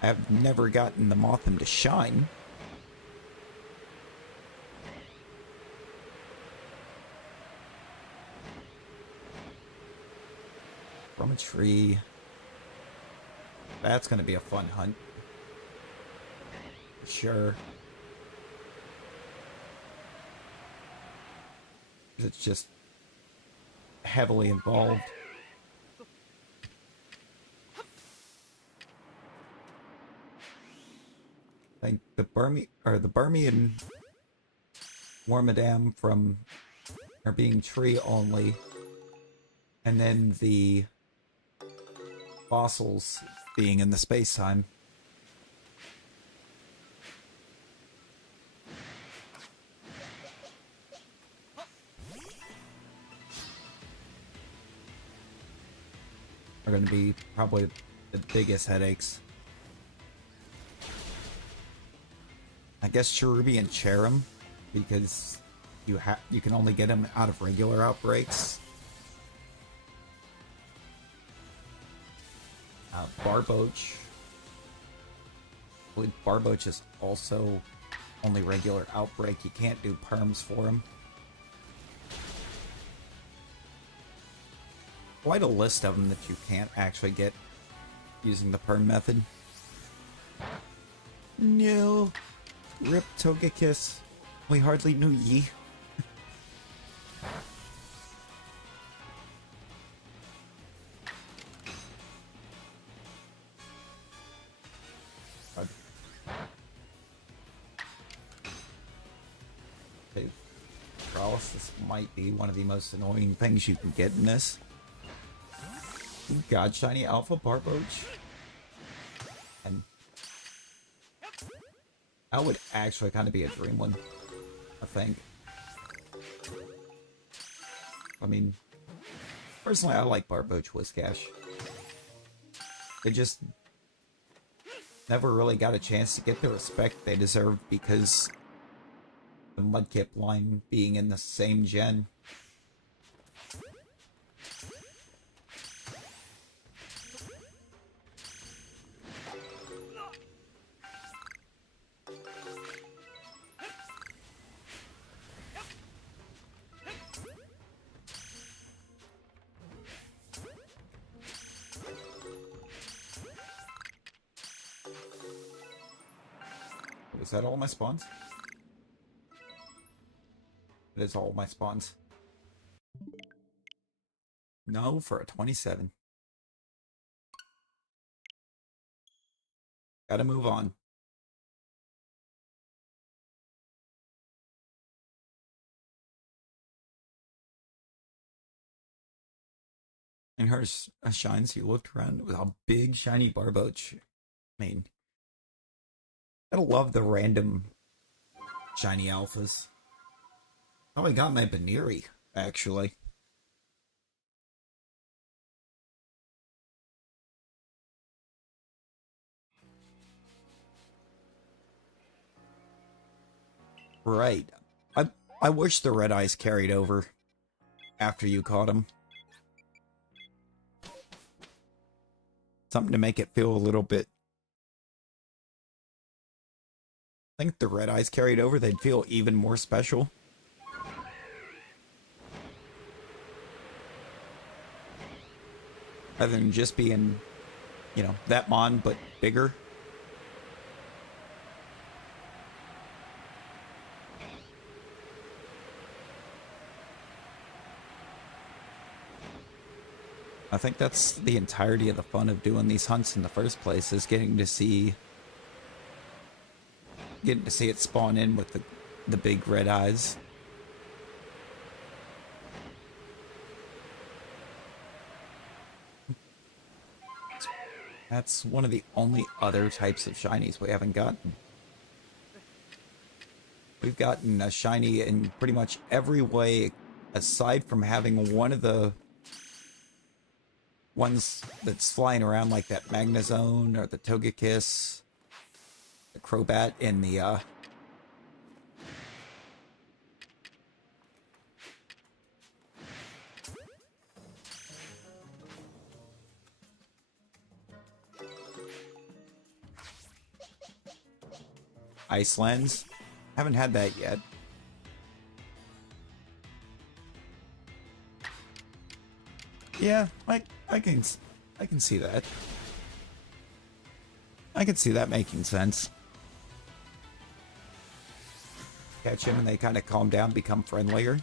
I've never gotten the Mothim to shine. From a tree. That's going to be a fun hunt. Sure. It's just heavily involved. I think the Burmian Wormadam from are being tree only, and then the fossils being in the space time. Are going to be probably the biggest headaches. I guess Cherubi and Cherim, because you can only get them out of regular outbreaks. Barboach. I believe Barboach is also only regular outbreak. You can't do perms for him. Quite a list of them that you can't actually get using the perm method. No. Rip Togekiss. We hardly knew ye. Okay. Paralysis might be one of the most annoying things you can get in this. God, shiny Alpha Barboach. And that would actually kind of be a dream one, I think. I mean, personally, I like Barboach Whiscash. They just never really got a chance to get the respect they deserved because the Mudkip line being in the same gen. Is that all my spawns? It is all my spawns. No, for a 27. Gotta move on. And hers shines. You looked around with a big shiny Barboach. I mean, gotta love the random shiny alphas. Oh, I got my Baneri, actually. Right. I wish the red eyes carried over after you caught him. Something to make it feel a little bit. I think if the red eyes carried over, they'd feel even more special. Rather than just being, you know, that mon, but bigger. I think that's the entirety of the fun of doing these hunts in the first place, is getting to see it spawn in with the big red eyes. That's one of the only other types of shinies we haven't gotten. We've gotten a shiny in pretty much every way, aside from having one of the ones that's flying around like that Magnezone or the Togekiss, the Crobat in the Icelands. Haven't had that yet. Yeah, I can see that. I can see that making sense. catch him and they kind of calm down, become friendlier.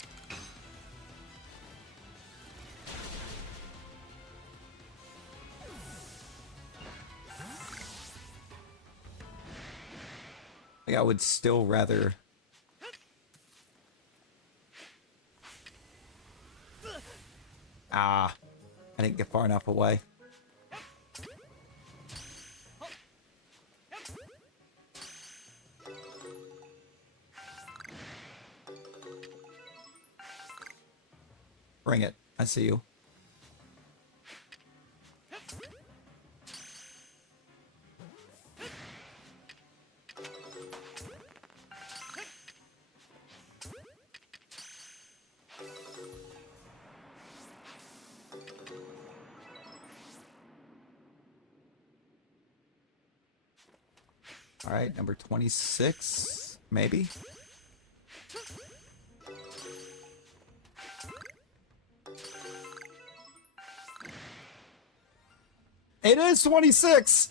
Like I would still rather... I didn't get far enough away. Bring it. I see you. All right, number 26, maybe. It is 26!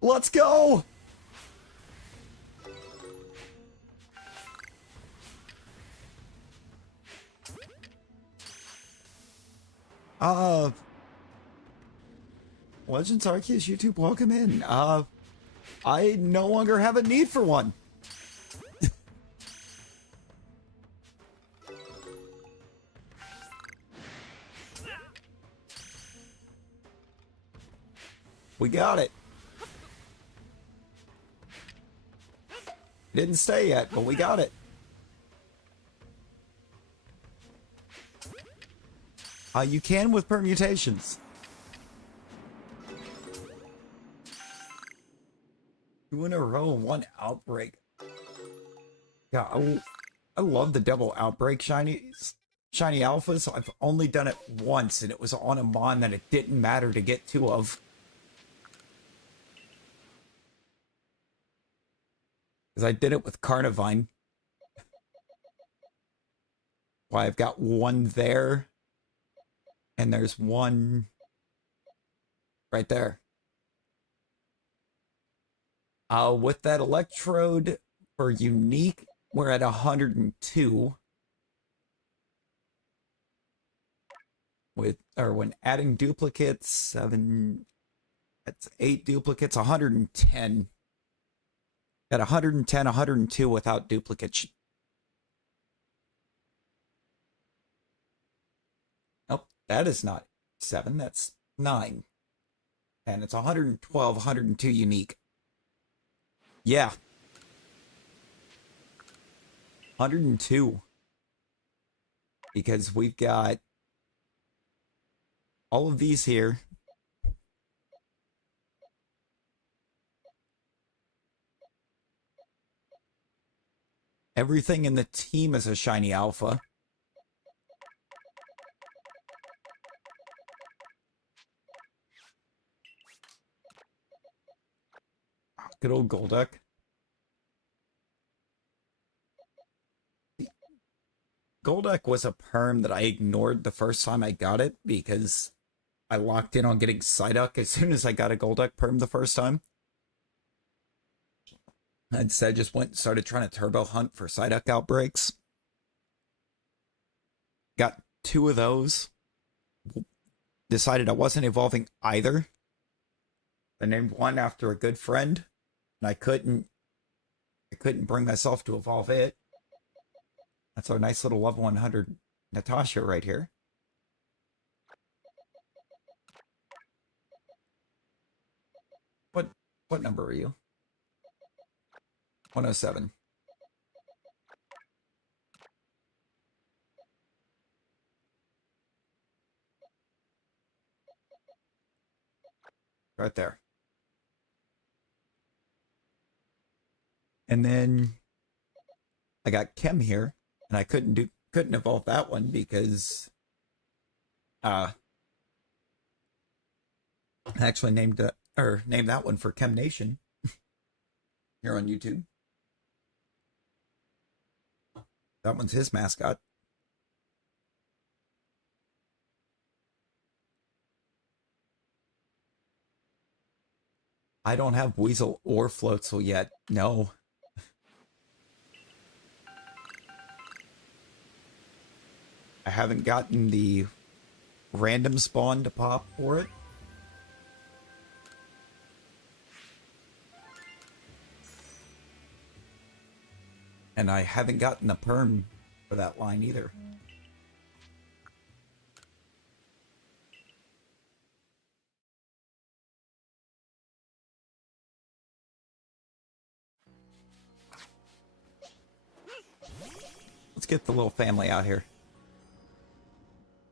Let's go! Legends Arceus YouTube, welcome in. I no longer have a need for one. We got it. Didn't stay yet, but we got it. You can with permutations. 2 in a row, 1 outbreak. Yeah, I love the double outbreak shiny alphas. I've only done it once, and it was on a mon that it didn't matter to get 2 of. Because I did it with Carnivine. Why, I've got 1 there. And there's 1 right there. With that electrode for unique, we're at 102. When adding duplicates, that's 8 duplicates, 110. At 110, 102 without duplicates. Nope, that is not 7, that's 9. And it's 112, 102 unique. Yeah. 102. Because we've got all of these here. Everything in the team is a shiny alpha. Good old Golduck. Golduck was a perm that I ignored the first time I got it because I locked in on getting Psyduck as soon as I got a Golduck perm the first time. Instead, I just went and started trying to turbo hunt for Psyduck outbreaks. Got 2 of those. Decided I wasn't evolving either. I named one after a good friend, and I couldn't bring myself to evolve it. That's our nice little level 100 Natasha right here. What number are you? 107. Right there. And then I got Chem here, and I couldn't evolve that one because I actually named that one for Chem Nation here on YouTube. That one's his mascot. I don't have Weasel or Floatzel yet. No. I haven't gotten the random spawn to pop for it. And I haven't gotten a perm for that line either. Let's get the little family out here.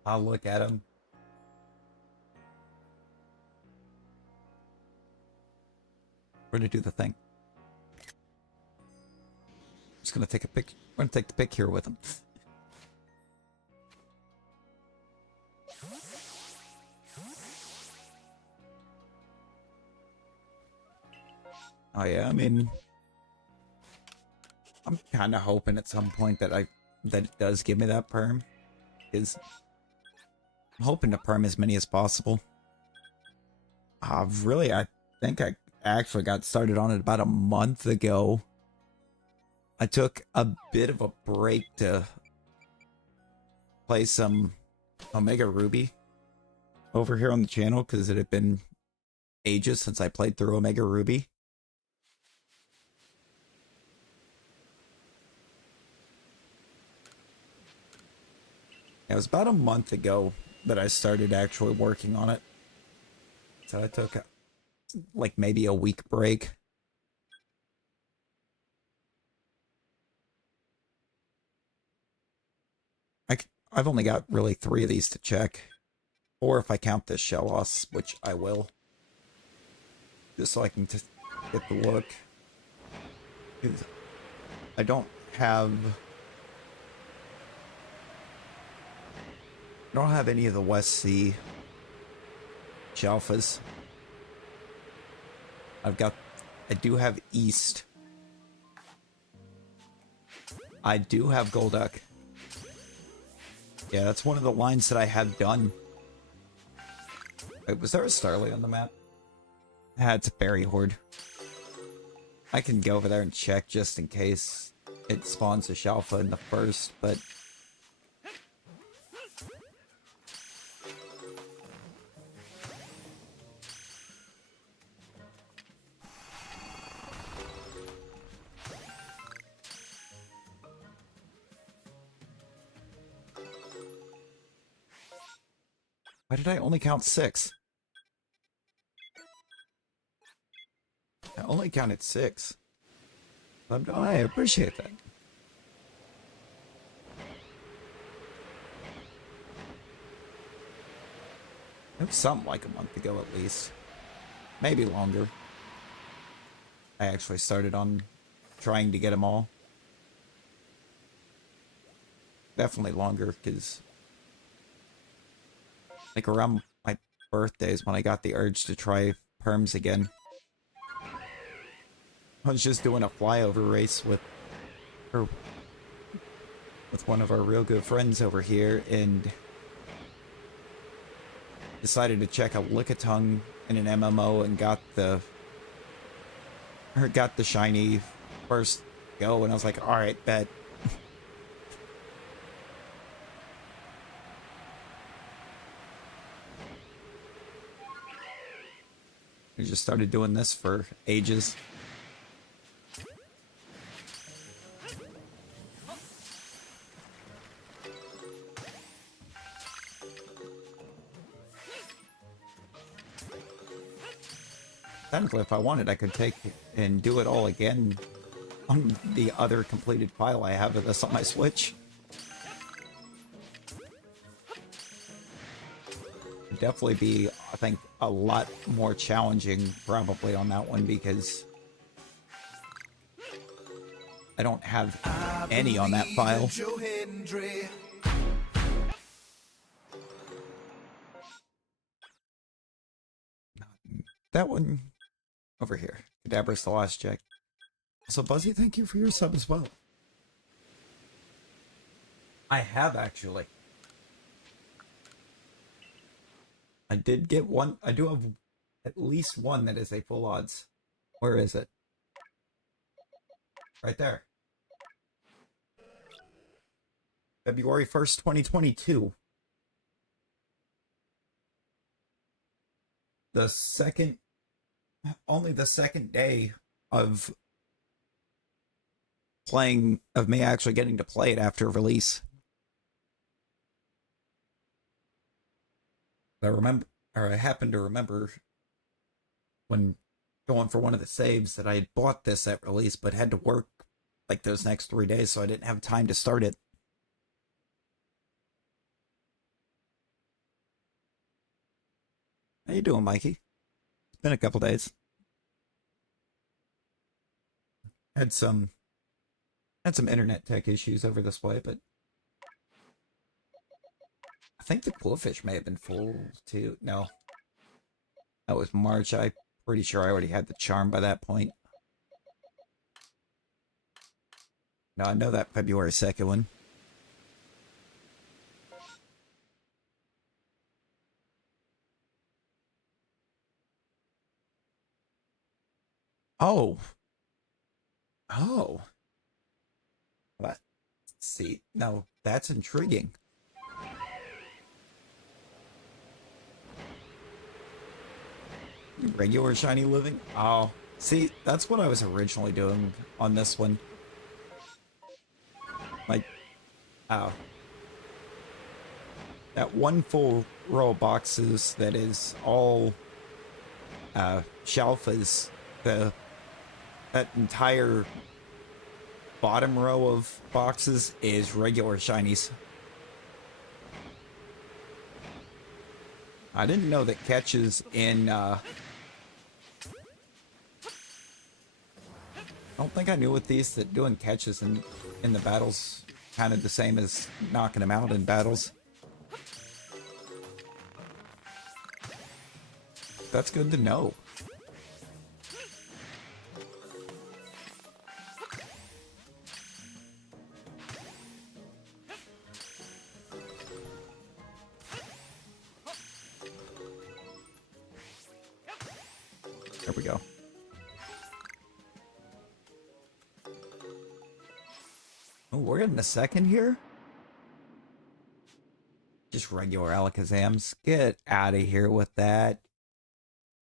I'll look at them. We're gonna do the thing. Just gonna take a pic. We're gonna take the pic here with them. Oh yeah, I mean, I'm kind of hoping at some point that it does give me that perm. Is I'm hoping to perm as many as possible. Really, I think I actually got started on it about a month ago. I took a bit of a break to play some Omega Ruby over here on the channel because it had been ages since I played through Omega Ruby. It was about a month ago that I started actually working on it. So I took like maybe a week break. I've only got really 3 of these to check. Or if I count this shell loss, which I will. Just so I can get the look. I don't have any of the West Sea Shalphas. I do have East. I do have Golduck. Yeah, that's one of the lines that I have done. Wait, was there a Starly on the map? It's a Berry Horde. I can go over there and check just in case it spawns a Shalpha in the first, but... Why did I only count 6? I only counted 6. I appreciate that. It was something like a month ago at least. Maybe longer. I actually started on trying to get them all. Definitely longer, because... like around my birthdays when I got the urge to try perms again. I was just doing a flyover race with one of our real good friends over here and decided to check a Lickitung in an MMO and got the shiny first go, and I was like, alright, bet. I just started doing this for ages. Technically, if I wanted, I could take and do it all again on the other completed file I have of this on my Switch. It'd definitely be, I think, a lot more challenging probably on that one because I don't have any on that file. That one over here. Cadabra's the last check. So Buzzy, thank you for your sub as well. I have actually. I did get one. I do have at least one that is a full odds. Where is it? Right there. February 1st, 2022. The second, only the second day of playing, of me actually getting to play it after release. I remember, or I happen to remember when going for one of the saves that I had bought this at release, but had to work like those next 3 days, so I didn't have time to start it. How you doing, Mikey? It's been a couple days. Had some internet tech issues over this way, but I think the Glowfish may have been full too. No, that was March. I'm pretty sure I already had the charm by that point. No, I know that February 2nd one. Oh. Oh. Let's see. No, that's intriguing. Regular shiny living? Oh. See, that's what I was originally doing on this one. Like, oh. That one full row of boxes that is all Shalphas, that entire bottom row of boxes is regular shinies. I didn't know that catches in I don't think I knew with these that doing catches in the battles kind of the same as knocking them out in battles. That's good to know. There we go. Oh, we're getting a second here? Just regular Alakazams. Get out of here with that.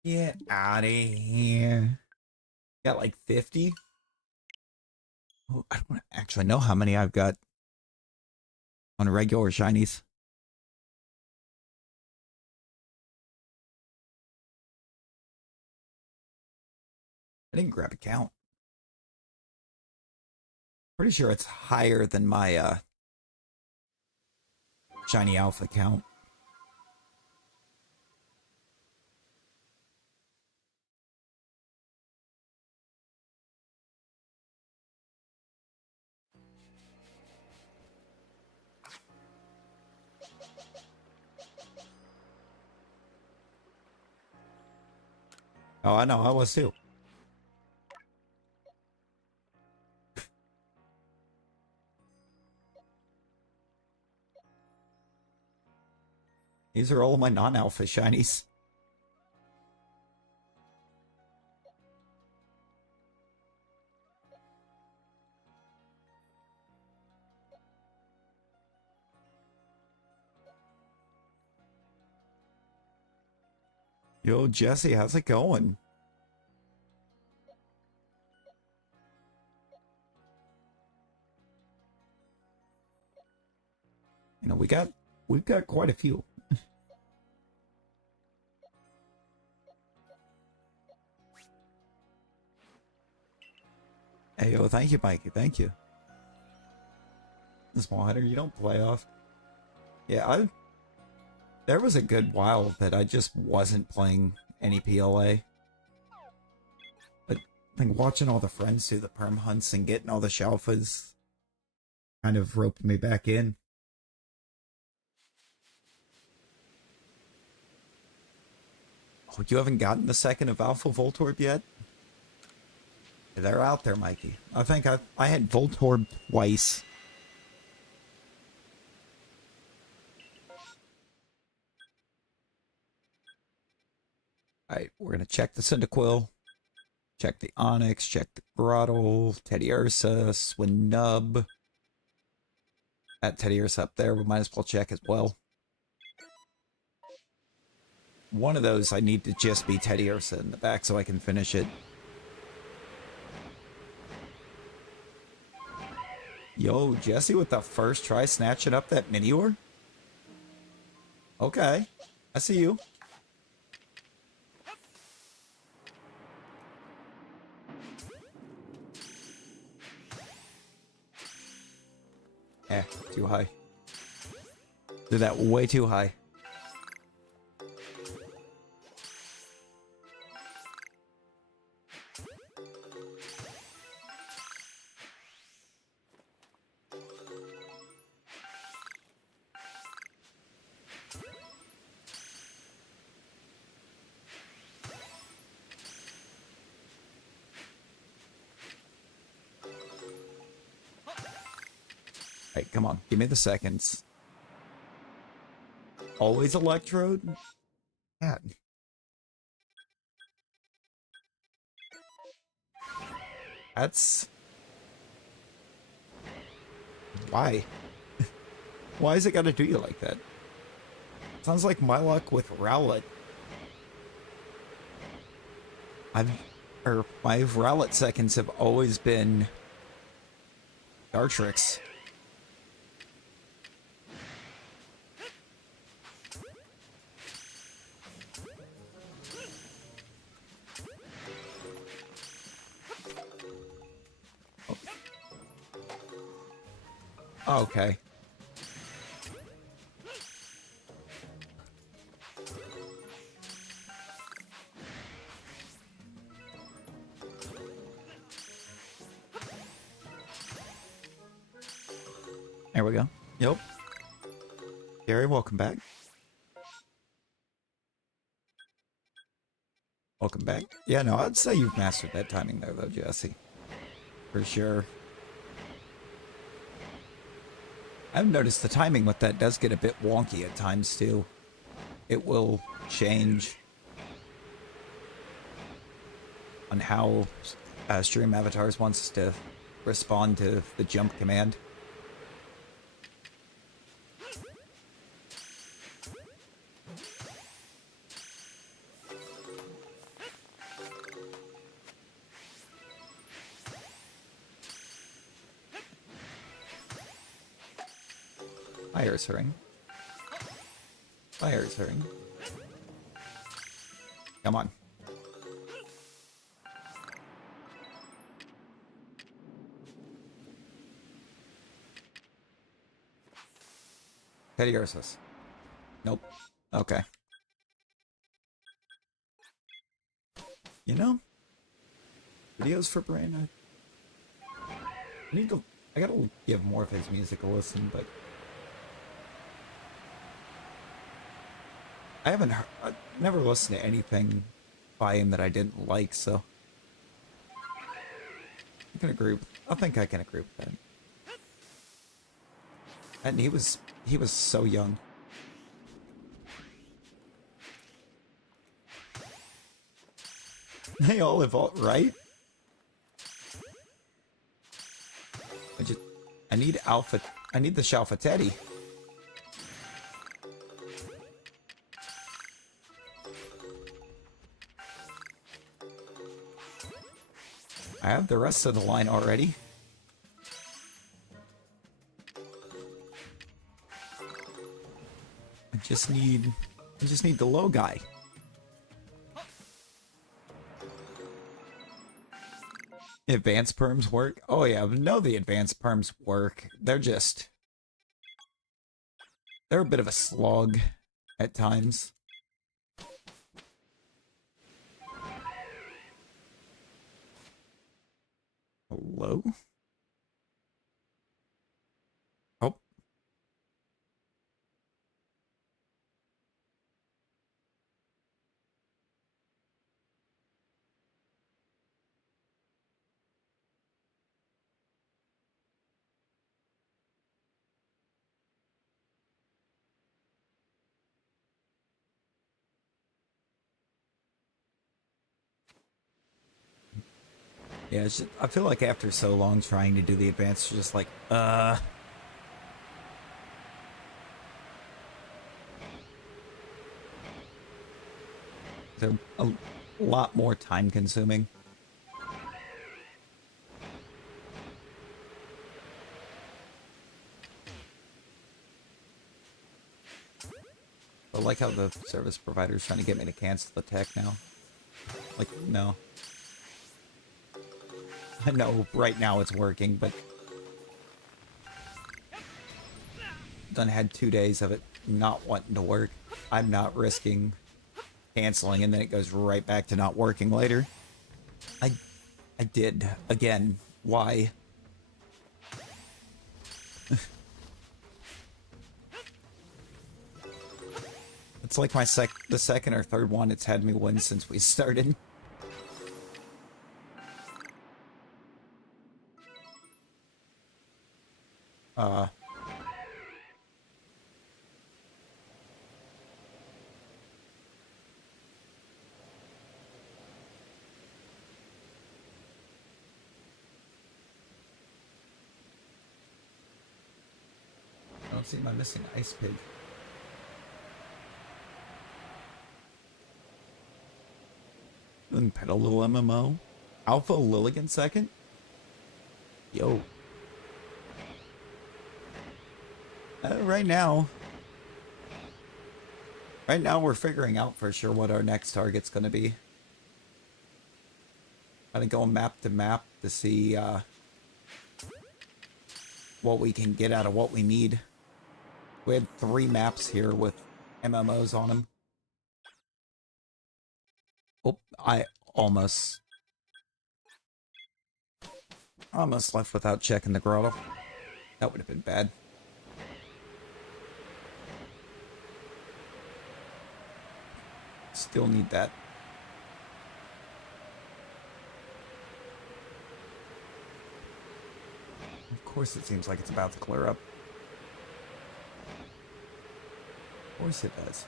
Get out of here. Got like 50? Oh, I don't actually know how many I've got on regular shinies. I didn't grab a count. Pretty sure it's higher than my shiny alpha count. Oh, I know, I was too. These are all of my non-alpha shinies. Yo, Jesse, how's it going? You know, we've got quite a few. Hey, yo, thank you, Mikey. Thank you. Small header, you don't play off. Yeah, there was a good while that I just wasn't playing any PLA. But I think watching all the friends do the perm hunts and getting all the Shalphas kind of roped me back in. Oh, you haven't gotten the second of Alpha Voltorb yet? They're out there, Mikey. I think I had Voltorb twice. Alright, we're gonna check the Cyndaquil, check the Onyx, check the Grottle, Teddy Ursa, Swinub. That Teddy Ursa up there, we might as well check as well. One of those I need to just be Teddy Ursa in the back so I can finish it. Yo, Jesse with the first try snatching up that Minior? Okay, I see you. Eh, too high. Did that way too high. Right, come on, give me the seconds. Always Electrode? Yeah. That's... Why? Why is it gotta do you like that? Sounds like my luck with Rowlet. My Rowlet seconds have always been Dartrix. Oh, okay. There we go. Yep. Gary, welcome back. Welcome back. Yeah, no, I'd say you've mastered that timing there, though, Jesse. For sure. I've noticed the timing with that does get a bit wonky at times, too. It will change on how Stream Avatars wants to respond to the jump command. Fire's ring. Fire's ring. Come on. Teddy Ursus. Nope. Okay. You know? Videos for Brain. I gotta give more of his music a listen, but I've never listened to anything by him that I didn't like, so I think I can agree with that. And he was so young. They all evolved, right? I need the Shalpha Teddy. I have the rest of the line already. I just need the low guy. Advanced perms work? Oh yeah, no, the advanced perms work. They're a bit of a slog at times. Hello? Oh. Yeah, I feel like after so long trying to do the advanced, you're just like, They're a lot more time consuming. I like how the service provider is trying to get me to cancel the tech now. Like, no. I know right now it's working, but done had 2 days of it not wanting to work. I'm not risking canceling and then it goes right back to not working later. I did again. Why? It's like the second or third one it's had me win since we started. I don't see my missing ice pig. And Petalil MMO. Alpha Lilligan second? Yo. Right now we're figuring out for sure what our next target's gonna be. Gotta go map to map to see what we can get out of what we need. We had 3 maps here with MMOs on them. Oh, I almost left without checking the grotto. That would have been bad. Still need that. Of course it seems like it's about to clear up. Of course it does.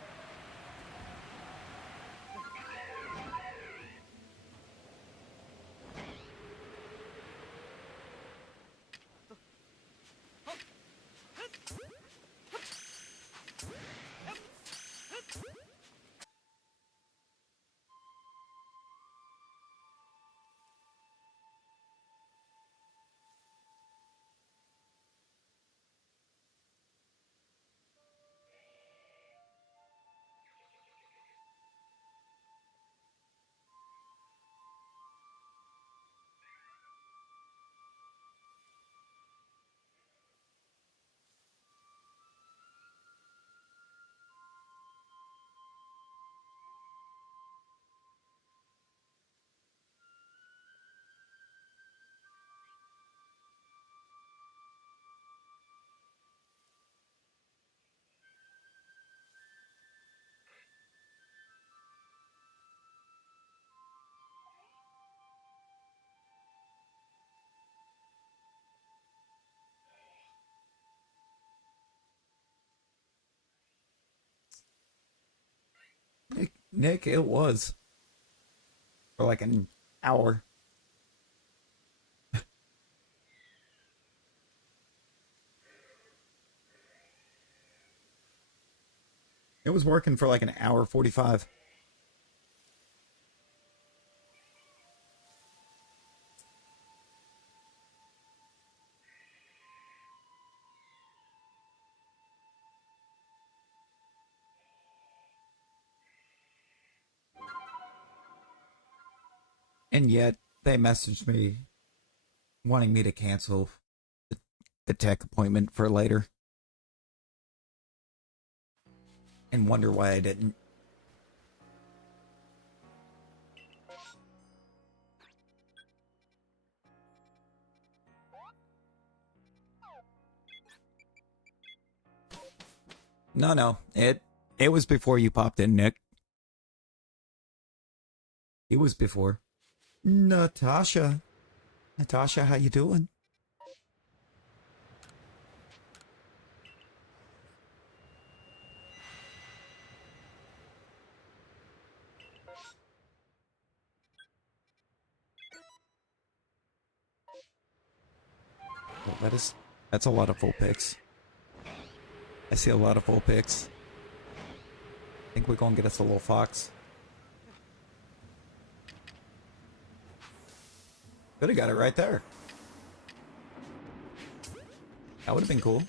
Nick, it was. For like an hour. It was working for like an hour 45. And yet they messaged me wanting me to cancel the tech appointment for later. And wonder why I didn't. No. It was before you popped in, Nick. It was before. Natasha. Natasha, how you doing? Well, that's a lot of full picks. I see a lot of full picks. I think we're gonna get us a little fox. Could have got it right there. That would have been cool.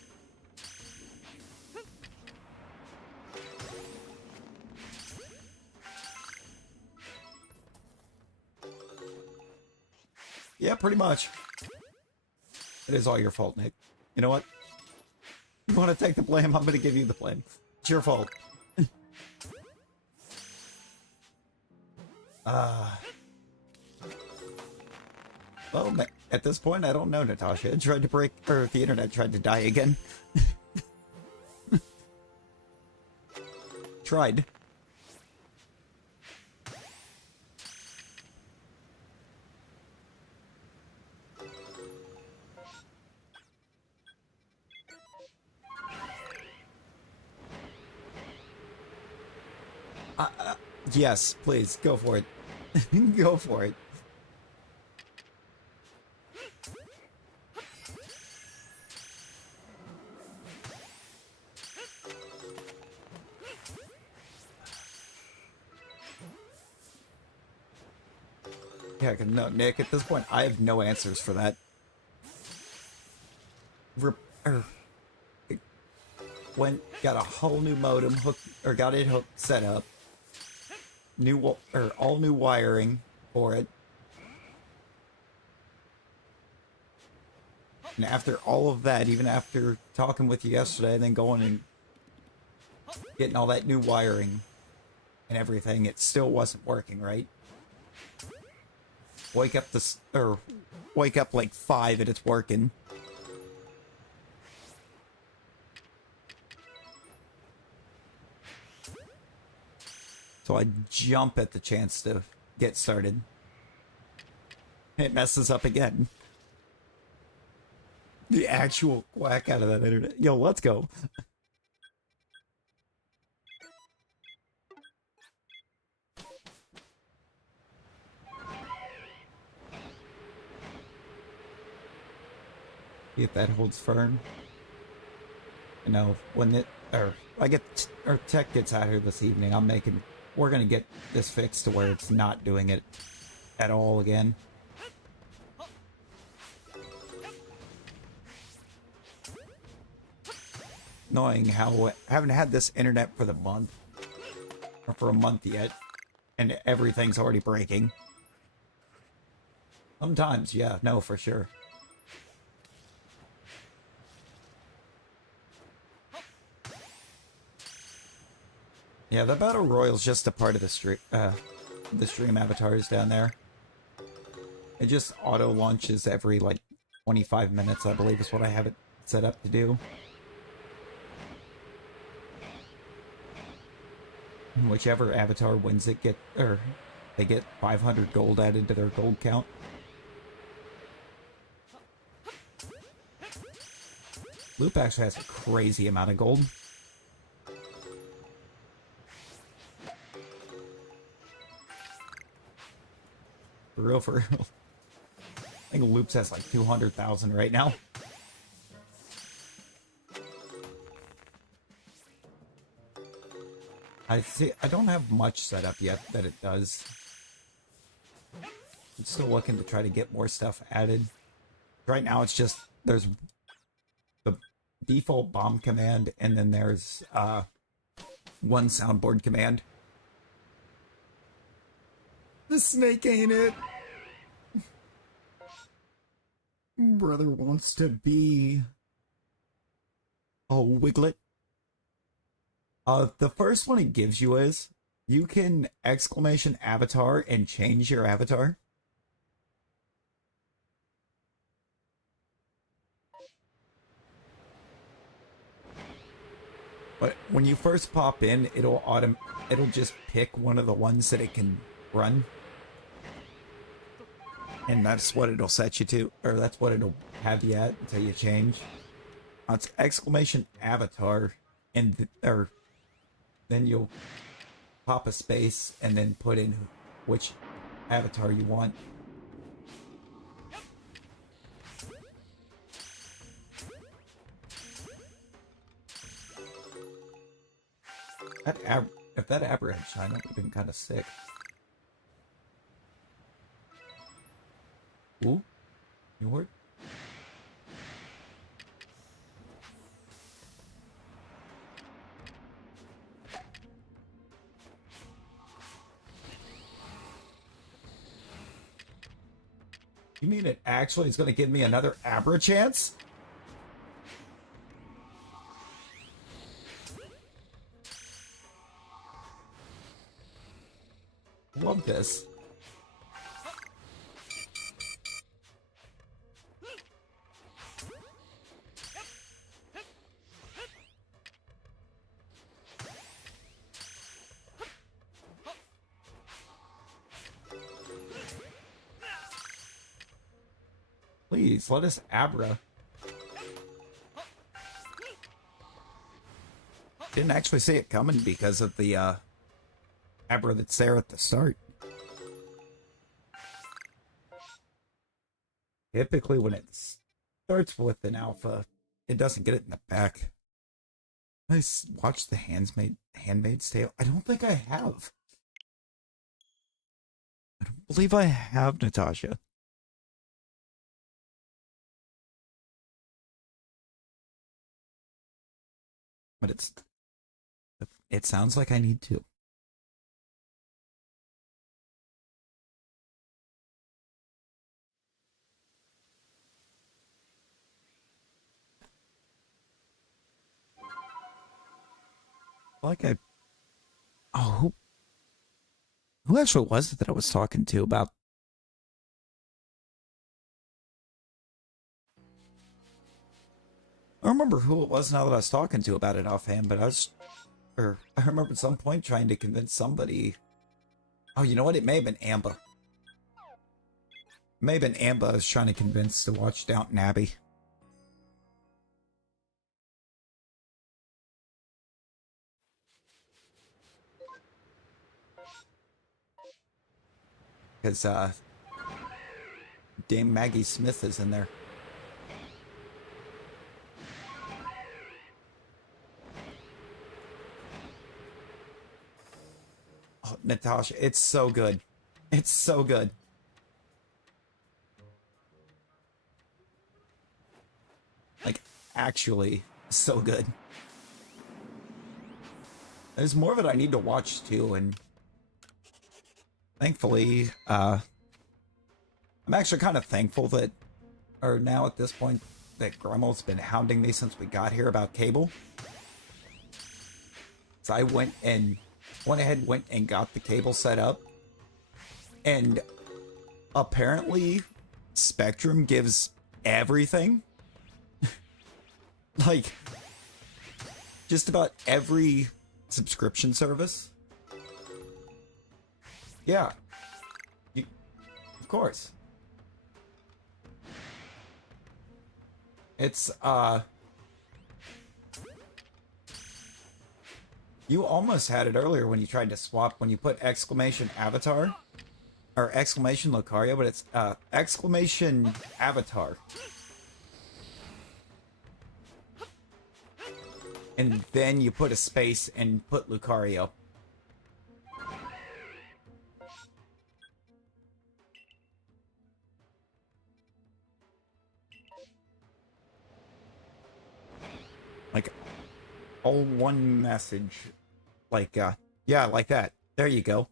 Yeah, pretty much. It is all your fault, Nick. You know what? You want to take the blame? I'm going to give you the blame. It's your fault. Well, at this point, I don't know, Natasha. It tried to break, or the internet tried to die again. Tried. Yes, please, go for it. Go for it. Yeah, no, Nick, at this point, I have no answers for that. Got a whole new modem hooked, or got it hooked, set up. All new wiring for it. And after all of that, even after talking with you yesterday, and then going and getting all that new wiring and everything, it still wasn't working, right? Wake up like 5 and it's working. So I jump at the chance to get started. It messes up again. The actual whack out of that internet. Yo, let's go. See if that holds firm. You know, when tech gets out here this evening, we're gonna get this fixed to where it's not doing it at all again. Knowing how I haven't had this internet for a month yet, and everything's already breaking. Sometimes, yeah, no, for sure. Yeah, the Battle Royale's just a part of the stream avatars down there. It just auto launches every like 25 minutes, I believe is what I have it set up to do. And whichever avatar wins it they get 500 gold added to their gold count. Loop actually has a crazy amount of gold. For real, for real. I think Loops has like 200,000 right now. I don't have much set up yet that it does. I'm still looking to try to get more stuff added. Right now it's just, there's the default bomb command, and then there's one soundboard command. The snake ain't it. Brother wants to be. Oh, Wiglet. The first one it gives you is you can exclamation avatar and change your avatar. But when you first pop in, it'll just pick one of the ones that it can run. And that's what it'll set you to, or that's what it'll have you at until you change. It's exclamation avatar, and then you'll pop a space and then put in which avatar you want. If that Abra had shined, that would have been kind of sick. Ooh. You were. You mean it actually is going to give me another Abra chance? Love this. Please, let us Abra. Didn't actually see it coming because of the Abra that's there at the start. Typically when it starts with an alpha, it doesn't get it in the back. I watched the Handmaid's Tale. I don't think I have. I don't believe I have, Natasha. But it sounds like I need to. Like I oh who actually was it that I was talking to about I don't remember who it was now that I was talking to about it offhand, but I remember at some point trying to convince somebody. Oh, you know what? It may have been Amba. It may have been Amba I was trying to convince to watch Downton Abbey. Because, Dame Maggie Smith is in there. Oh, Natasha, it's so good. It's so good. Like, actually, so good. There's more of it I need to watch, too, and thankfully, I'm actually kind of thankful that, or now at this point, that Grummel's been hounding me since we got here about cable. So I went ahead and got the cable set up. And apparently, Spectrum gives everything. Like, just about every subscription service. Yeah. Of course. It's, you almost had it earlier when you tried to swap, when you put exclamation avatar, or exclamation Lucario, but it's, exclamation avatar. And then you put a space and put Lucario. Like, all one message. Like, yeah, like that. There you go.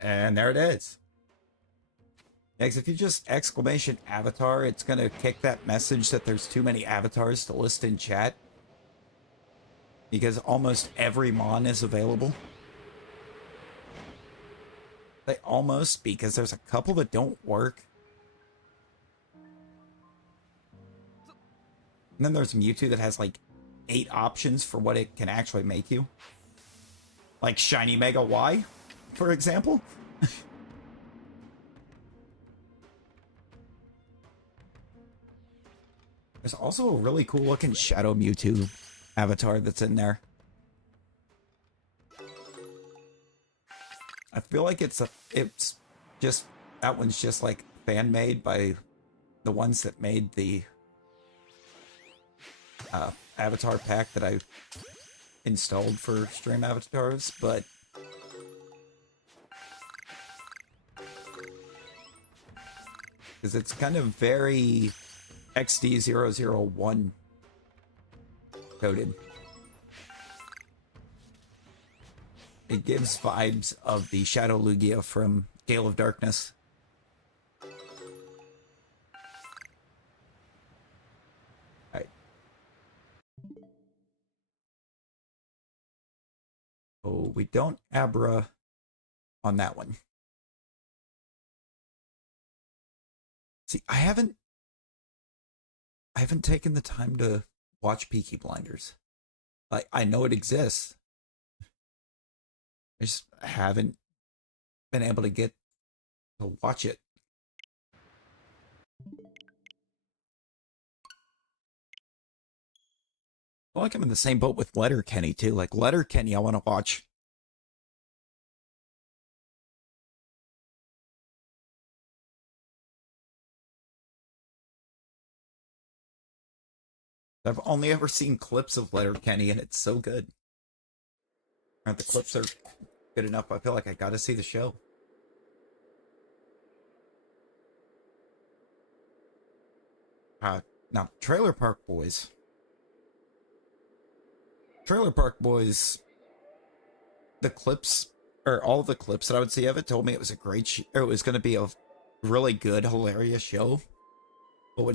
And there it is. Next, if you just exclamation avatar, it's going to kick that message that there's too many avatars to list in chat. Because almost every mon is available. They almost, because there's a couple that don't work. And then there's Mewtwo that has like 8 options for what it can actually make you. Like Shiny Mega Y, for example. There's also a really cool looking Shadow Mewtwo avatar that's in there. I feel like it's just, that one's just like fan made by the ones that made the avatar pack that I installed for stream avatars, but Because it's kind of very XD001 coded. It gives vibes of the Shadow Lugia from Gale of Darkness. Alright. Oh, we don't Abra on that one. See, I haven't taken the time to watch Peaky Blinders. I know it exists. I just haven't been able to get to watch it. I feel like I'm in the same boat with Letterkenny too. Like Letterkenny, I want to watch. I've only ever seen clips of Letterkenny, and it's so good. The clips are good enough. I feel like I gotta see the show. Now, Trailer Park Boys. Trailer Park Boys, the clips, or all the clips that I would see of it, told me it was a great or it was going to be a really good, hilarious show. But when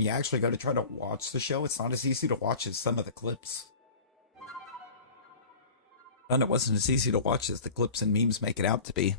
you actually go to try to watch the show, it's not as easy to watch as some of the clips. And it wasn't as easy to watch as the clips and memes make it out to be.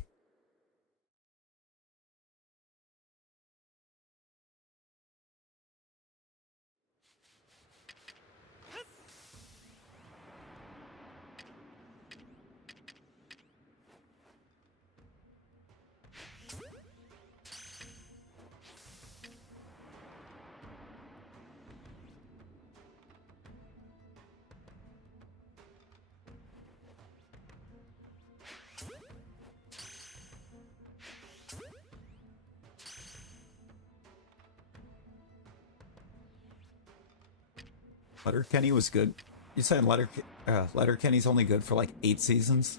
Letterkenny was good. You saying Letterkenny's only good for like 8 seasons?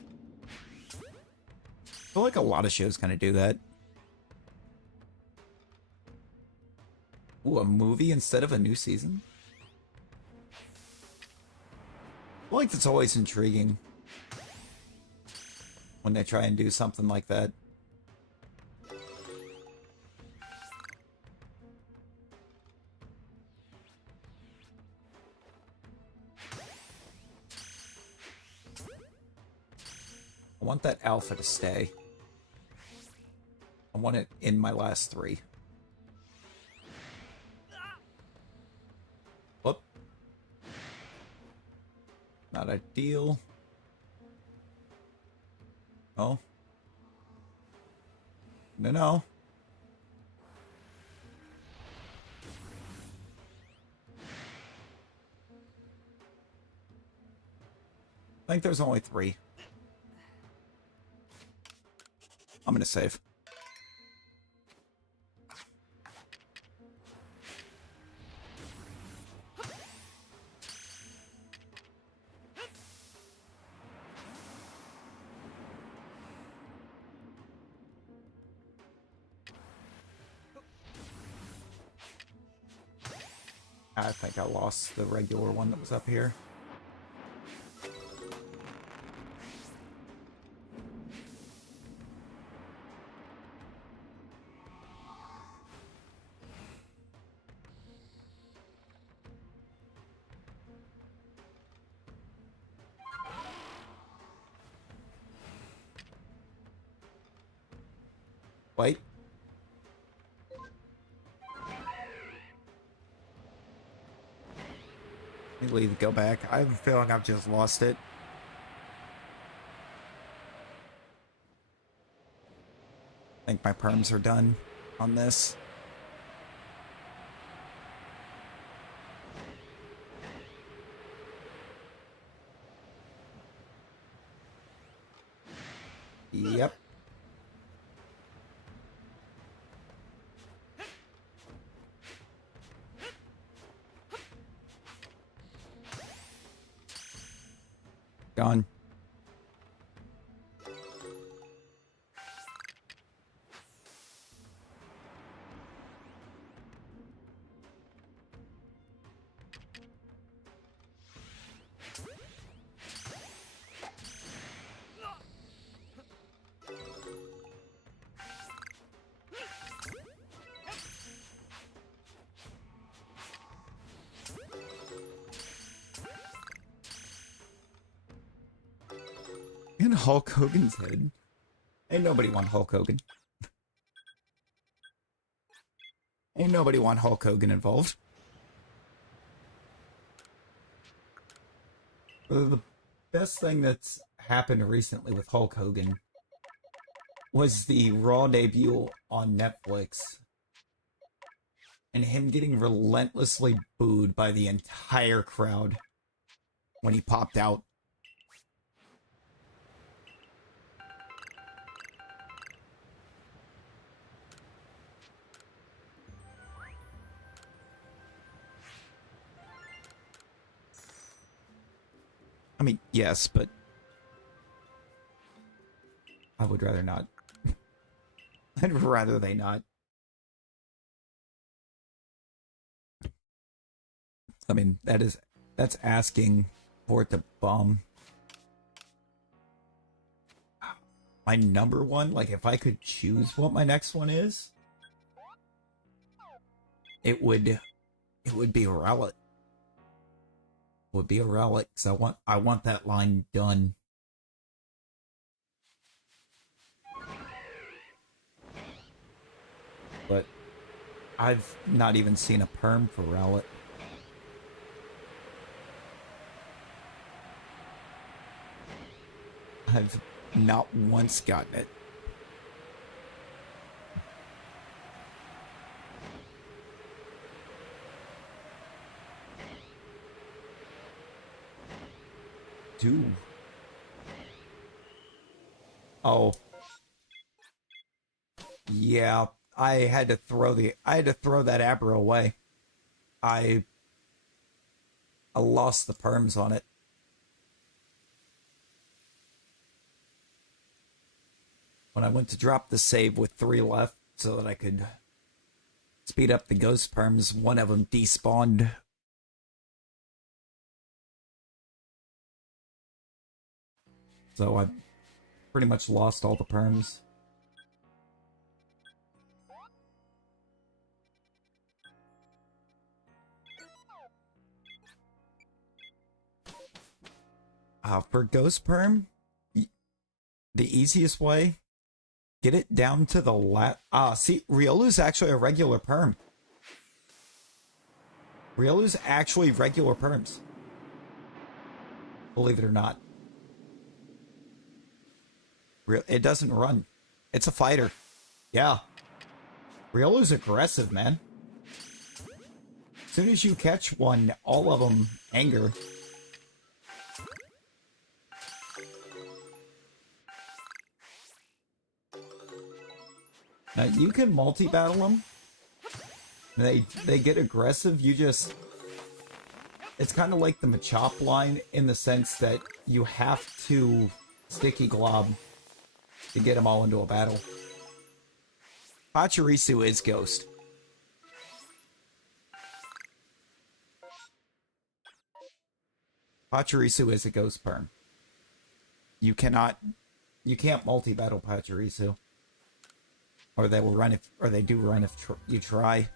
I feel like a lot of shows kind of do that. Ooh, a movie instead of a new season? I feel like that's always intriguing when they try and do something like that. I want that alpha to stay. I want it in my last 3. Whoop. Not ideal. Oh. No, no. I think there's only 3. I'm gonna save. I think I lost the regular one that was up here. Wait. Let me leave, go back. I have a feeling I've just lost it. I think my perms are done on this. Yep. Gone. in Hulk Hogan's head. Ain't nobody want Hulk Hogan. Ain't nobody want Hulk Hogan involved. The best thing that's happened recently with Hulk Hogan was the Raw debut on Netflix and him getting relentlessly booed by the entire crowd when he popped out. I mean, yes, but I would rather not. I'd rather they not. I mean, that's asking for it to bomb. My number one, like if I could choose what my next one is, it would be a relic. Would be a relic, because I want that line done. But I've not even seen a perm for relic. I've not once gotten it. Dude. Oh. Yeah, I had to throw that Abra away. I lost the perms on it. When I went to drop the save with 3 left so that I could speed up the ghost perms, one of them despawned. So I pretty much lost all the perms. For ghost perm, the easiest way, get it down to the see, Riolu's actually a regular perm. Riolu's actually regular perms. Believe it or not. It doesn't run. It's a fighter. Yeah. Riolu's aggressive, man. As soon as you catch one, all of them anger. Now, you can multi-battle them. They get aggressive. You just... It's kind of like the Machop line in the sense that you have to Sticky Glob to get them all into a battle. Pachirisu is Ghost. Pachirisu is a Ghost perm. You can't multi-battle Pachirisu. Or they will run they do run if you try.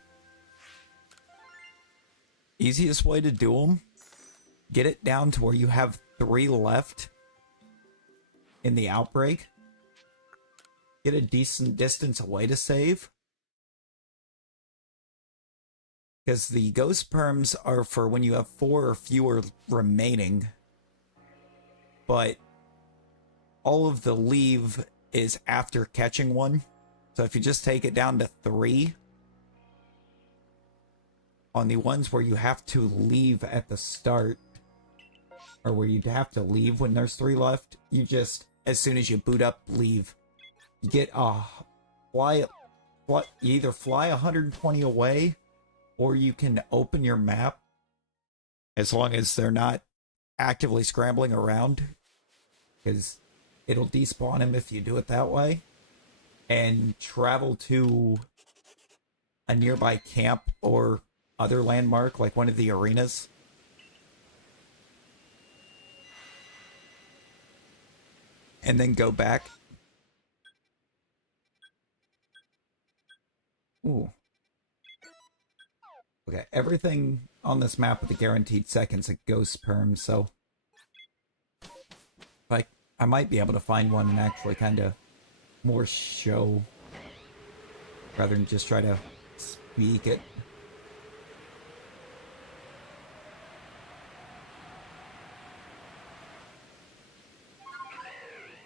Easiest way to do them, get it down to where you have 3 left in the outbreak. Get a decent distance away to save. Because the ghost perms are for when you have 4 or fewer remaining. But all of the leave is after catching one. So if you just take it down to 3, on the ones where you have to leave at the start, or where you'd have to leave when there's 3 left, you just, as soon as you boot up, leave. You get you either fly 120 away, or you can open your map, as long as they're not actively scrambling around, because it'll despawn him if you do it that way, and travel to a nearby camp or other landmark, like one of the arenas. And then go back. Ooh. Okay, everything on this map with the guaranteed seconds a ghost perm, so I might be able to find one and actually kind of more show rather than just try to speak it.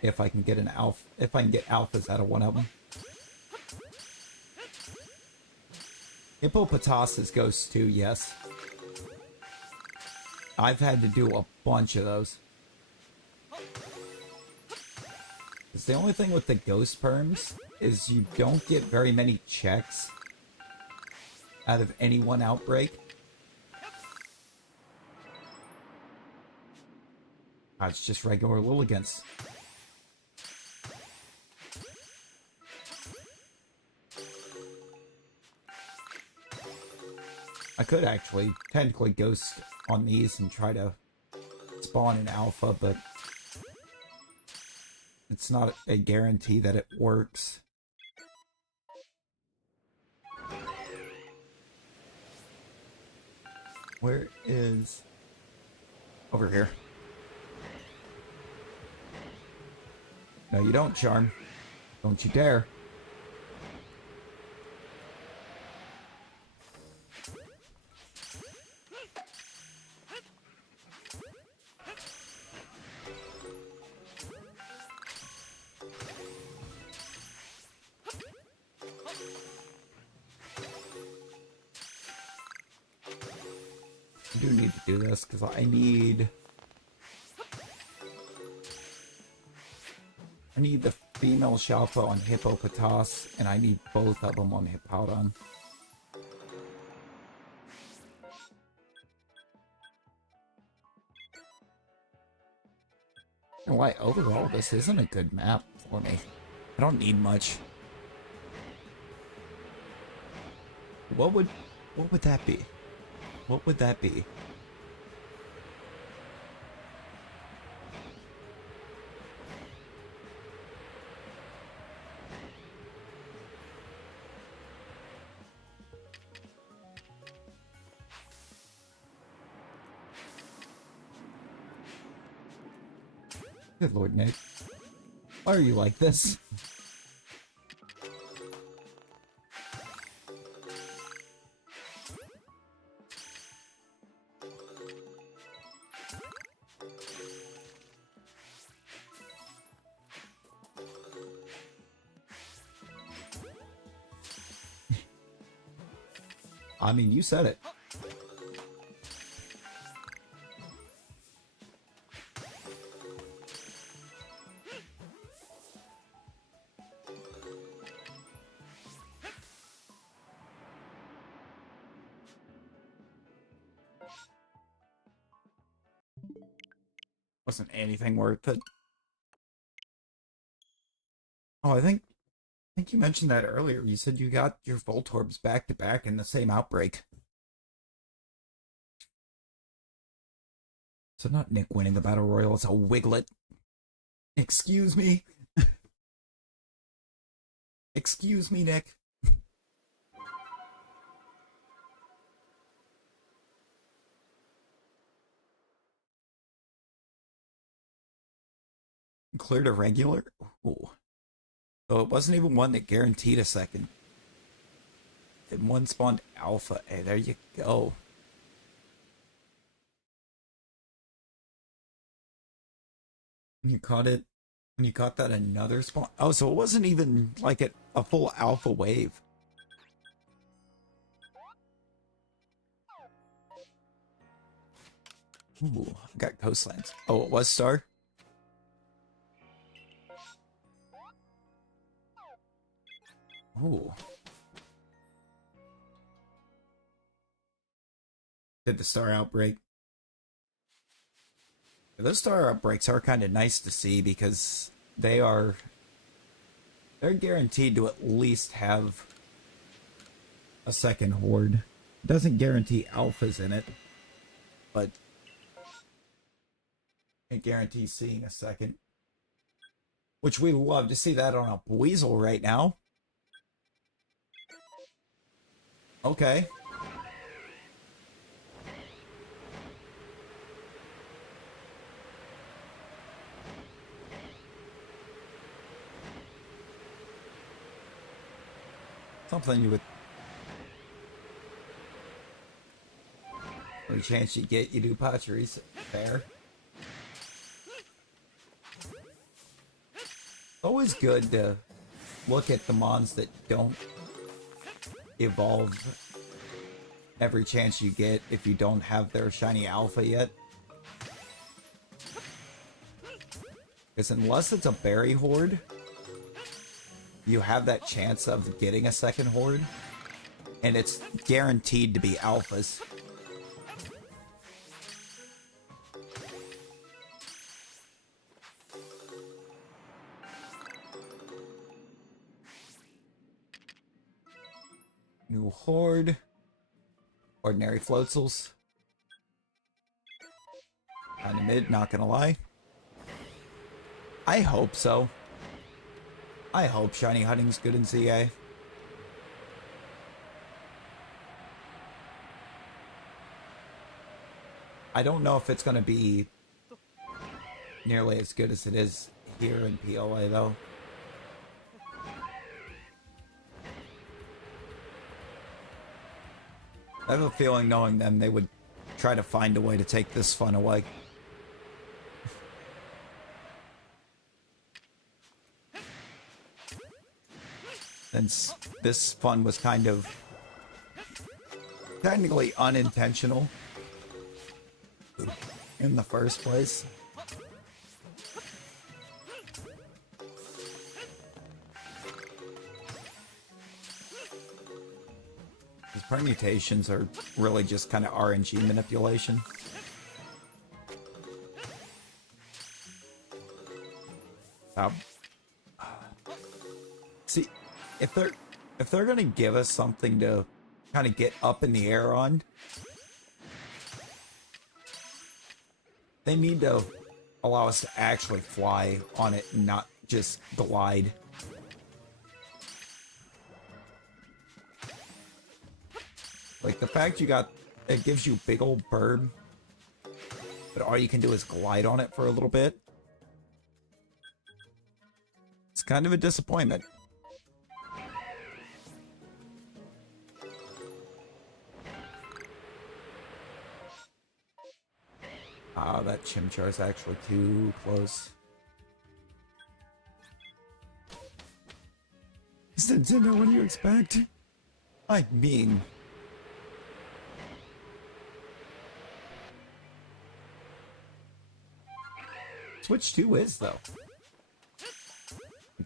If I can get an alpha, if I can get alphas out of one of them. Hippopotas is ghosts too, yes. I've had to do a bunch of those. It's the only thing with the ghost perms is you don't get very many checks out of any one outbreak. It's just regular Lilligans. I could actually technically ghost on these and try to spawn an alpha, but it's not a guarantee that it works. Where is... Over here. No, you don't, Charm. Don't you dare. I do need to do this because I need the female Shalpha on Hippopotas, and I need both of them on Hippowdon. And why overall this isn't a good map for me. I don't need much. What would that be? What would that be? Good Lord, Nick. Why are you like this? I mean, you said it. Wasn't anything worth it. Oh, I think you mentioned that earlier. You said you got your Voltorbs back to back in the same outbreak. So not Nick winning the Battle Royal, it's a Wiglet. Excuse me? Excuse me, Nick. Cleared a regular? Ooh. So it wasn't even one that guaranteed a second. Then one spawned alpha. Hey, there you go. When you caught it, when you caught that another spawn. Oh, so it wasn't even like a full alpha wave. Ooh, I got Coastlands. Oh, it was Star? Ooh. Did the Star outbreak? Those Star outbreaks are kind of nice to see because they're guaranteed to at least have a second horde. It doesn't guarantee alphas in it, but it guarantees seeing a second. Which we love to see that on a Weasel right now. Okay. Something you would... Every chance you get, you do potteries. Fair. Always good to look at the mons that don't evolve every chance you get if you don't have their shiny alpha yet. Because unless it's a berry horde, you have that chance of getting a second horde, and it's guaranteed to be alphas. New horde. Ordinary floatsels. Kinda mid, not gonna lie. I hope so. I hope shiny hunting's good in CA. I don't know if it's gonna be nearly as good as it is here in PLA though. I have a feeling, knowing them, they would try to find a way to take this fun away. Since this fun was kind of technically unintentional in the first place. These permutations are really just kind of RNG manipulation. See, if they're gonna give us something to kind of get up in the air on, they need to allow us to actually fly on it and not just glide. Like the fact it gives you big old bird, but all you can do is glide on it for a little bit. It's kind of a disappointment. Ah, that Chimchar is actually too close. Nintendo, what do you expect? I mean... Switch 2 is, though.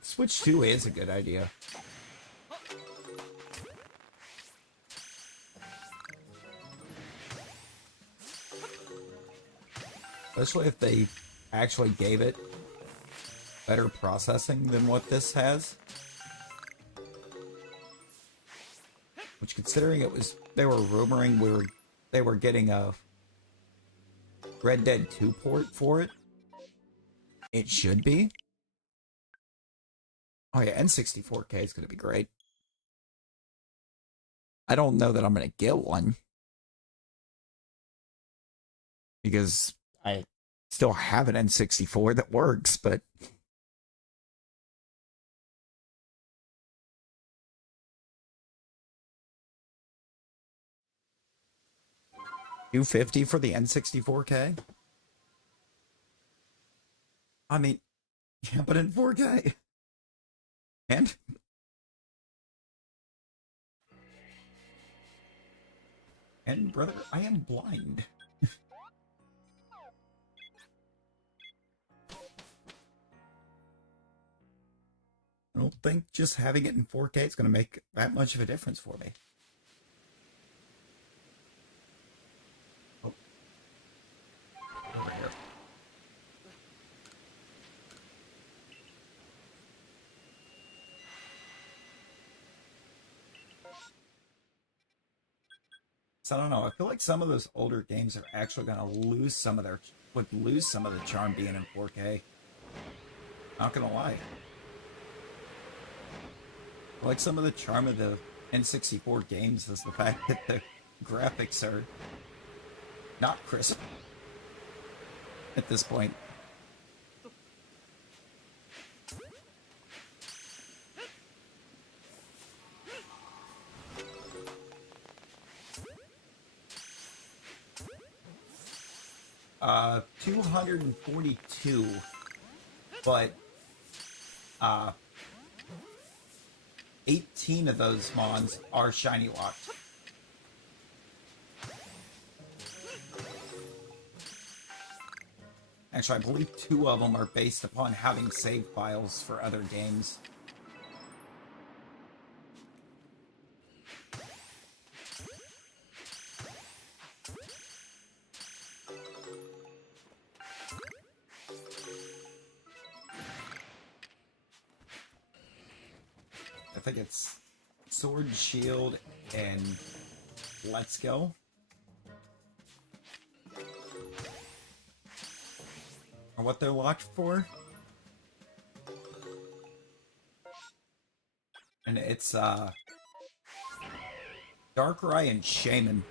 Switch 2 is a good idea. Especially if they actually gave it better processing than what this has. Which, considering they were rumoring they were getting a Red Dead 2 port for it. It should be. Oh yeah, N64K is going to be great. I don't know that I'm going to get one. Because I still have an N64 that works, but... $250 for the N64K? I mean, yeah, but in 4K. And brother, I am blind. I don't think just having it in 4K is going to make that much of a difference for me. Oh. Over here. So I don't know. I feel like some of those older games are actually going to lose some of the charm being in 4K. Not going to lie. Like some of the charm of the N64 games is the fact that the graphics are not crisp at this point. 242, but, 18 of those mons are shiny locked. Actually, I believe 2 of them are based upon having save files for other games. I think it's Sword, Shield, and Let's Go. Or what they're locked for. And it's, Darkrai and Shaman.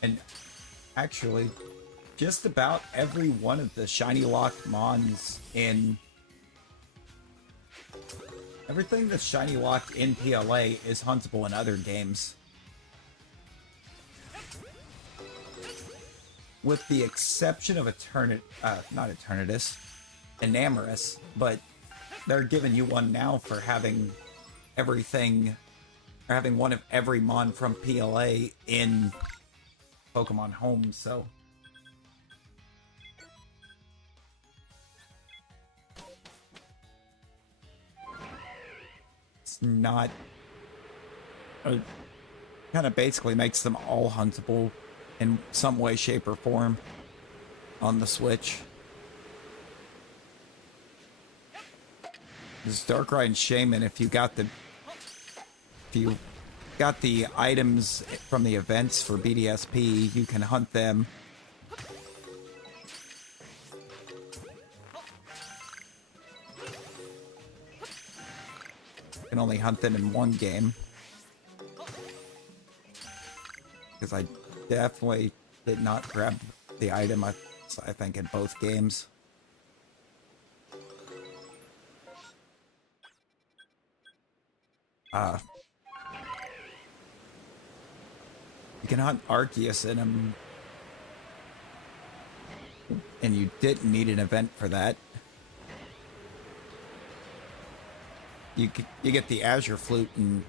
And actually, just about every one of the shiny locked mons in... Everything that's shiny locked in PLA is huntable in other games. With the exception of not Eternatus, Enamorous, but they're giving you one now for having everything, or having one of every mon from PLA in Pokemon Home, so... It's not... kind of basically makes them all huntable in some way, shape, or form on the Switch. This Darkrai and Shaman, if you got the items from the events for BDSP, you can hunt them. You can only hunt them in one game. Because I definitely did not grab the item, I think, in both games. You can hunt Arceus in them, and you didn't need an event for that. You get the Azure Flute and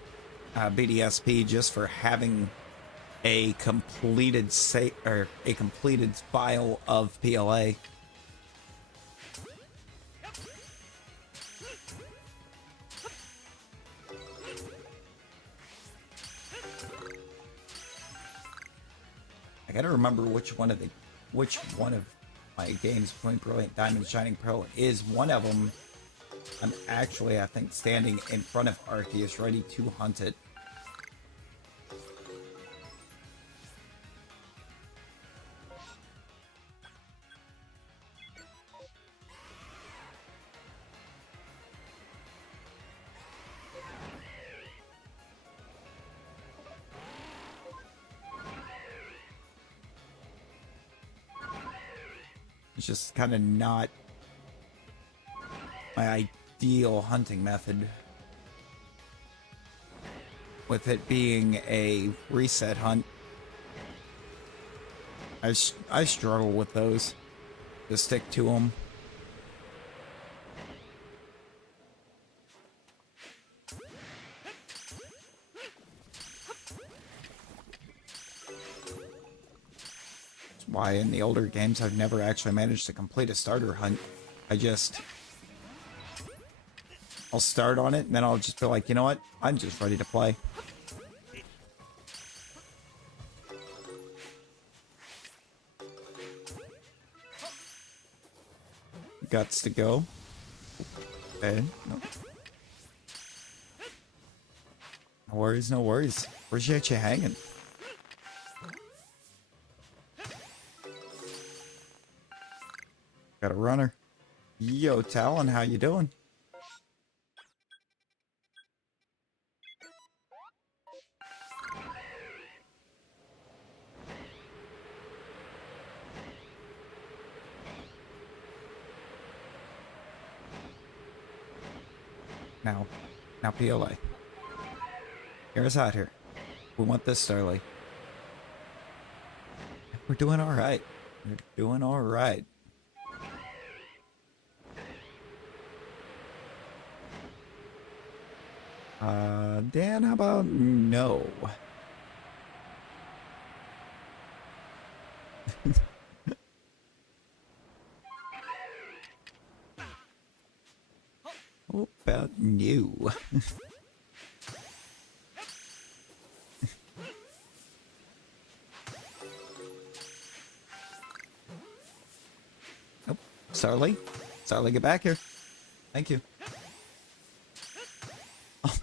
BDSP just for having a completed file of PLA. I gotta remember which one of my games between Brilliant Diamond and Shining Pearl is one of them. I'm actually, I think, standing in front of Arceus, ready to hunt it. It's just kind of not my ideal hunting method, with it being a reset hunt. I struggle with those, to stick to them. That's why in the older games I've never actually managed to complete a starter hunt. I'll start on it, and then I'll just be like, you know what? I'm just ready to play. Guts to go. Okay. No. No worries, no worries. Appreciate you hanging. Got a runner. Yo, Talon, how you doing? Now. Now, PLA. Hear us out here. We want this, Starly. We're doing alright. We're doing alright. Dan, how about no? How about you? Oh, Starly? Starly, get back here. Thank you. Oh.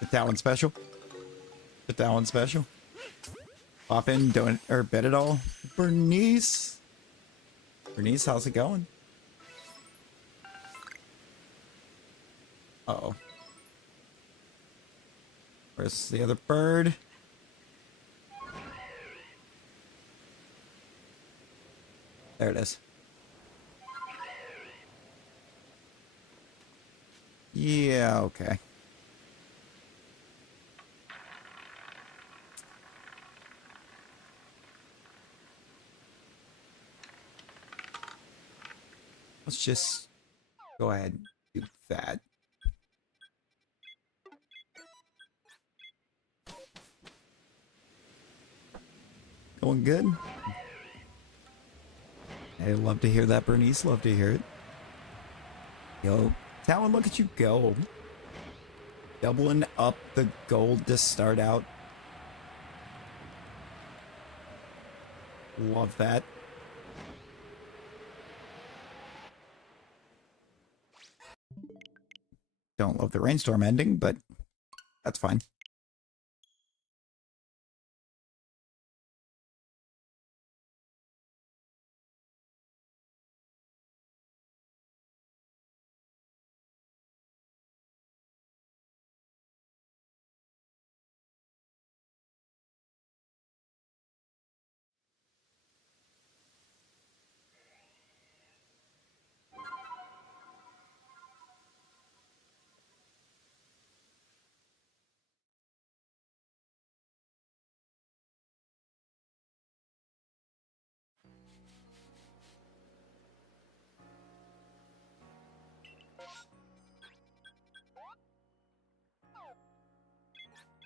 Get that one special. Get that one special. Pop in, don't, or bet it all. Bernice! Bernice, how's it going? Uh-oh. Where's the other bird? There it is. Yeah, okay. Let's just go ahead and do that. Going good? Hey, love to hear that, Bernice. Love to hear it. Yo, Talon, look at you go. Doubling up the gold to start out. Love that. Don't love the rainstorm ending, but that's fine.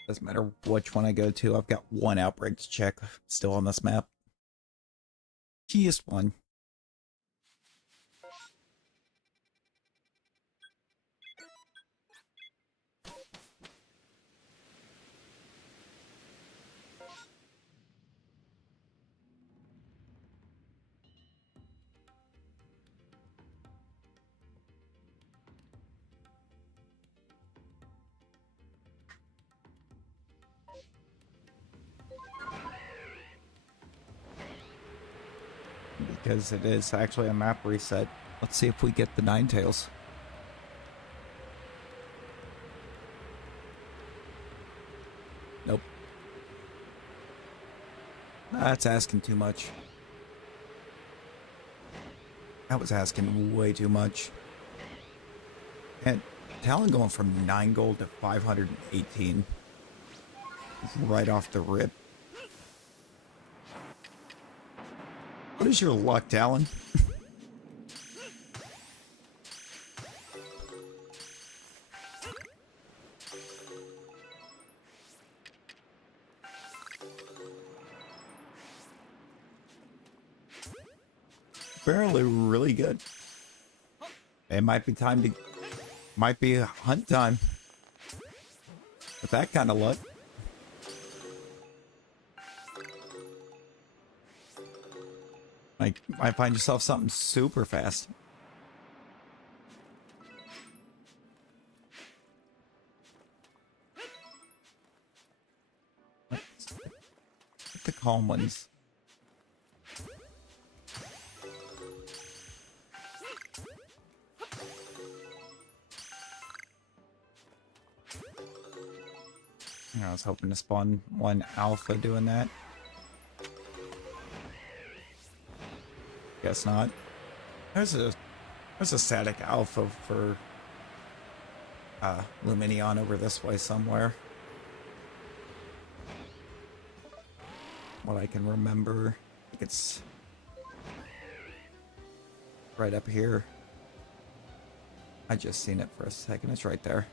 Doesn't matter which one I go to. I've got one outbreak to check still on this map. Just one. Because it is actually a map reset. Let's see if we get the Ninetales. Nope. That's asking too much. That was asking way too much. And Talon going from 9 gold to 518. Right off the rip. What is your luck, Talon? Apparently really good. It might be time to... Might be hunt time. With that kind of luck. Like, might find yourself something super fast. Let's get the calm ones. I was hoping to spawn one alpha doing that. Guess not. There's a static alpha for Luminion over this way somewhere. What I can remember, I think it's right up here. I just seen it for a second. It's right there.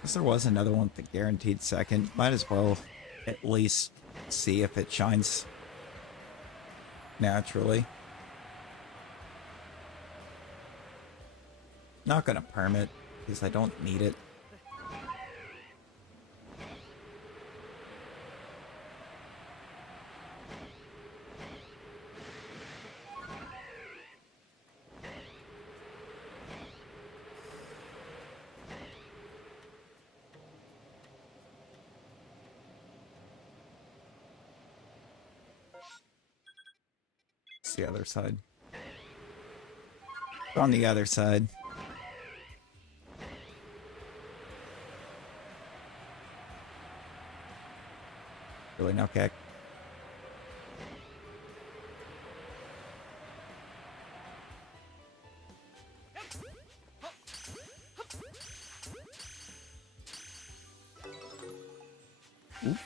Guess there was another one with the guaranteed second. Might as well at least see if it shines naturally. Not gonna perm it because I don't need it. It's the other side. On the other side. Really no kick. Ooh.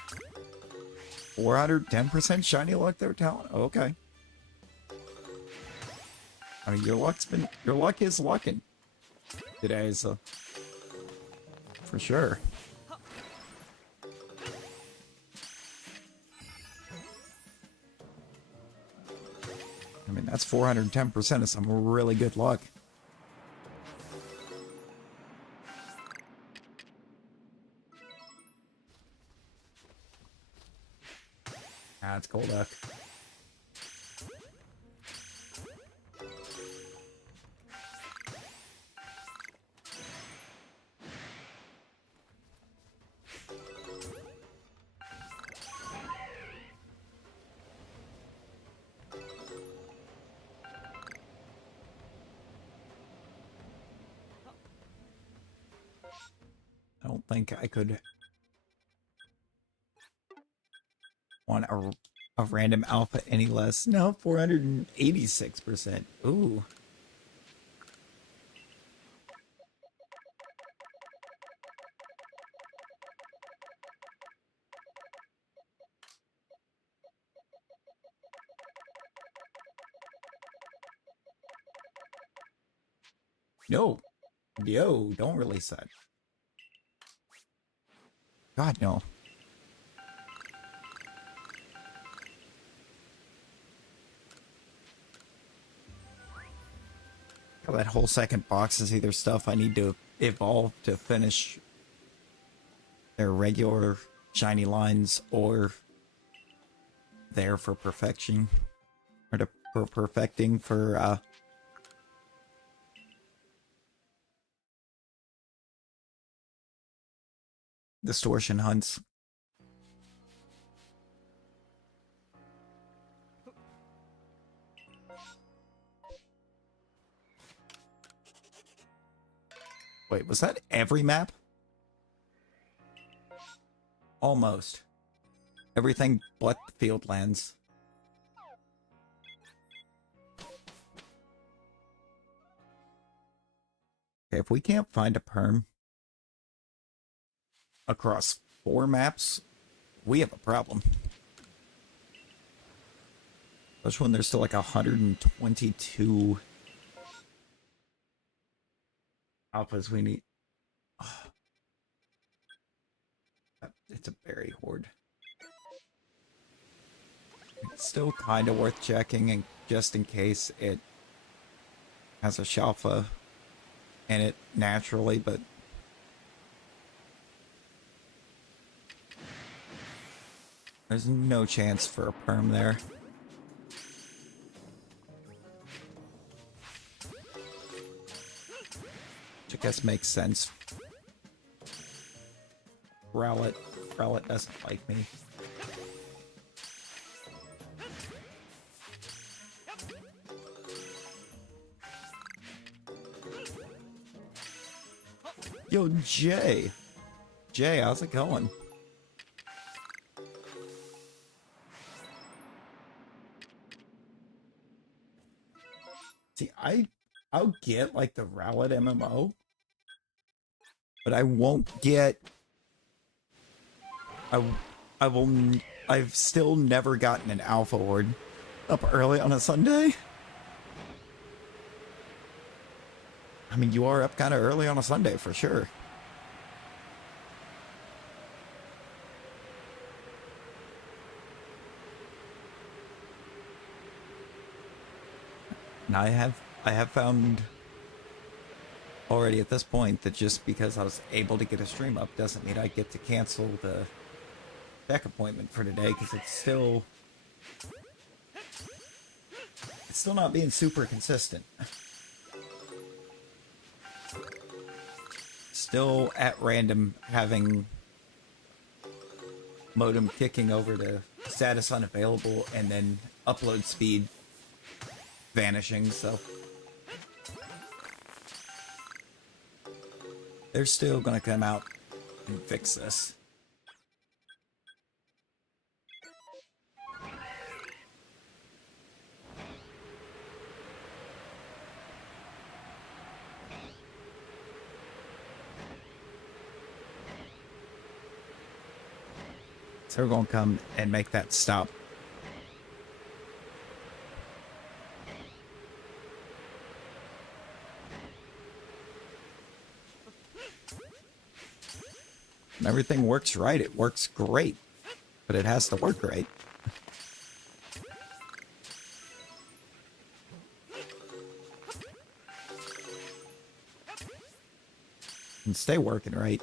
410% shiny luck there, talent. Okay. I mean, your luck is lucking today, so for sure. I mean, that's 410% of some really good luck. Ah, it's Golduck. I don't think I could want a random alpha any less. No, 486%. Ooh. No. Yo, don't release that. God, no. That whole second box is either stuff I need to evolve to finish their regular shiny lines, or there for perfection, or for perfecting for distortion hunts. Wait, was that every map? Almost. Everything but the field lands. Okay, if we can't find a perm across 4 maps, we have a problem. Especially when there's still like 122 alphas we need. Oh. It's a berry horde. It's still kind of worth checking, and just in case it has a Shalpha in it naturally, but there's no chance for a perm there. Which I guess makes sense. Rowlet doesn't like me. Yo, Jay, how's it going? See, I'll get like the Rowlet MMO, but I won't get. I I will. I've still never gotten an Alpha Ward up early on a Sunday. I mean, you are up kind of early on a Sunday for sure. And I have found already at this point that just because I was able to get a stream up doesn't mean I get to cancel the deck appointment for today, because it's still not being super consistent. Still at random having modem kicking over to status unavailable and then upload speed vanishing, so they're still gonna come out and fix this. So we're gonna come and make that stop. When everything works right, it works great. But it has to work right. And stay working right.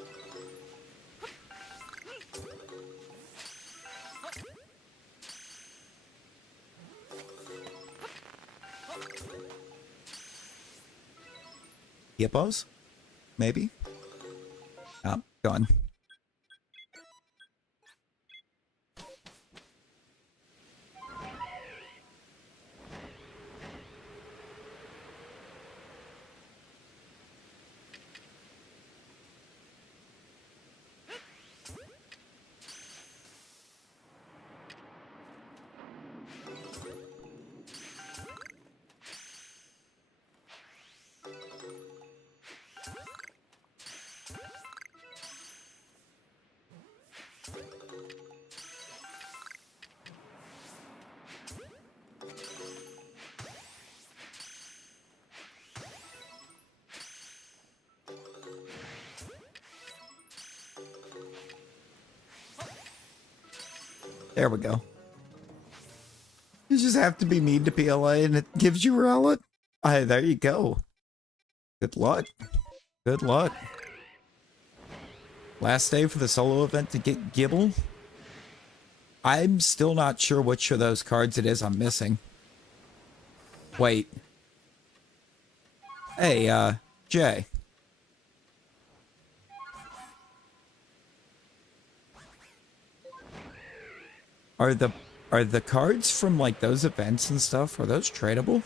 Hippos? Maybe? Oh, gone. There we go. You just have to be mean to PLA and it gives you Rowlet. There you go. Good luck. Good luck. Last day for the solo event to get Gibble. I'm still not sure which of those cards it is I'm missing. Wait. Hey, Jay. Are the cards from like those events and stuff, are those tradable?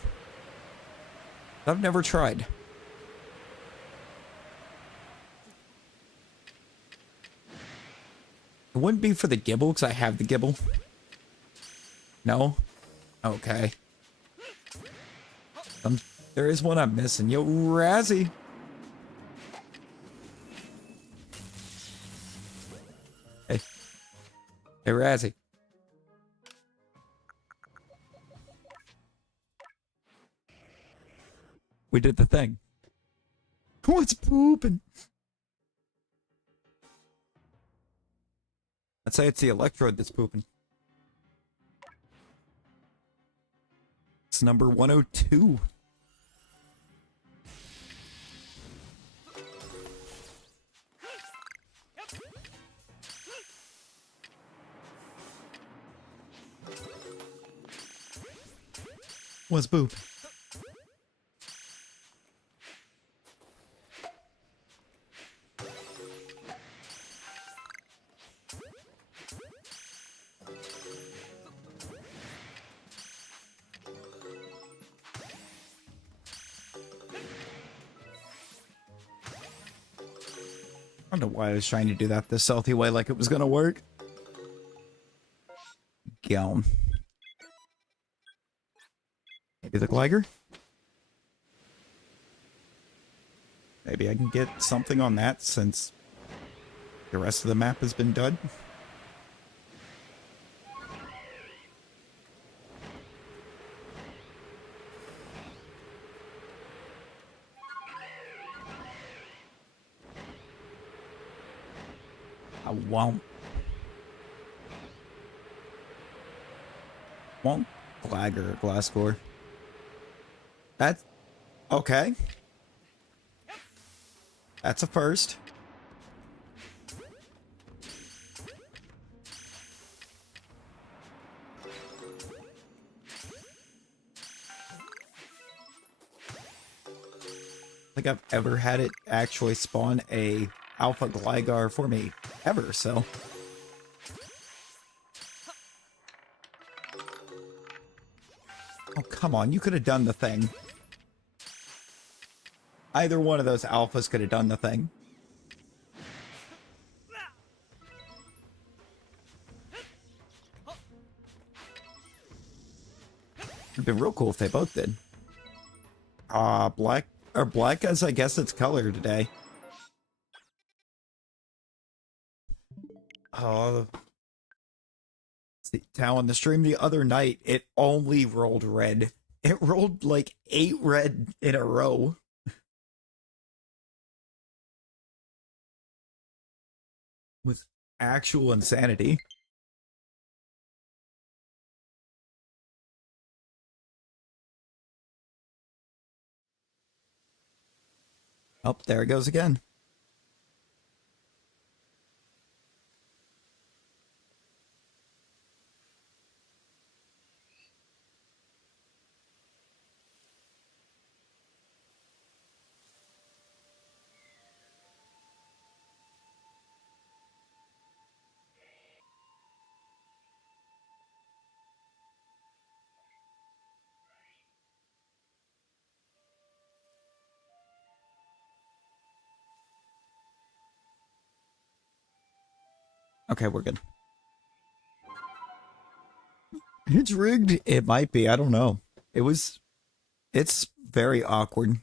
I've never tried. It wouldn't be for the Gibble because I have the Gibble. No? Okay. There is one I'm missing. Yo, Razzie. Hey. Hey, Razzie. We did the thing. What's pooping? I'd say it's the Electrode that's pooping. It's number 102. What's poop? I don't know why I was trying to do that this stealthy way like it was gonna work. Gone. Maybe the Gligar? Maybe I can get something on that since the rest of the map has been done. I won't. Won't Glagger Glasscore. That's okay. That's a first. I think I've ever had it actually spawn a Alpha Gligar for me ever, so. Oh, come on, you could have done the thing. Either one of those alphas could have done the thing. It'd been real cool if they both did. Black, or black as I guess it's color today. Oh, see, now on the stream the other night, it only rolled red. It rolled like 8 red in a row. With actual insanity. Oh, there it goes again. Okay, we're good. It's rigged. It might be. I don't know. It's very awkward.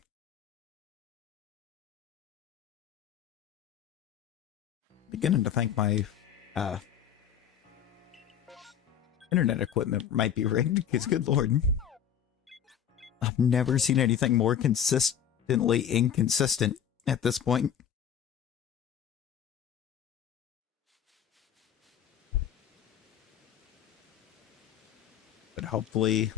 Beginning to think my internet equipment might be rigged, because good lord. I've never seen anything more consistently inconsistent at this point. But hopefully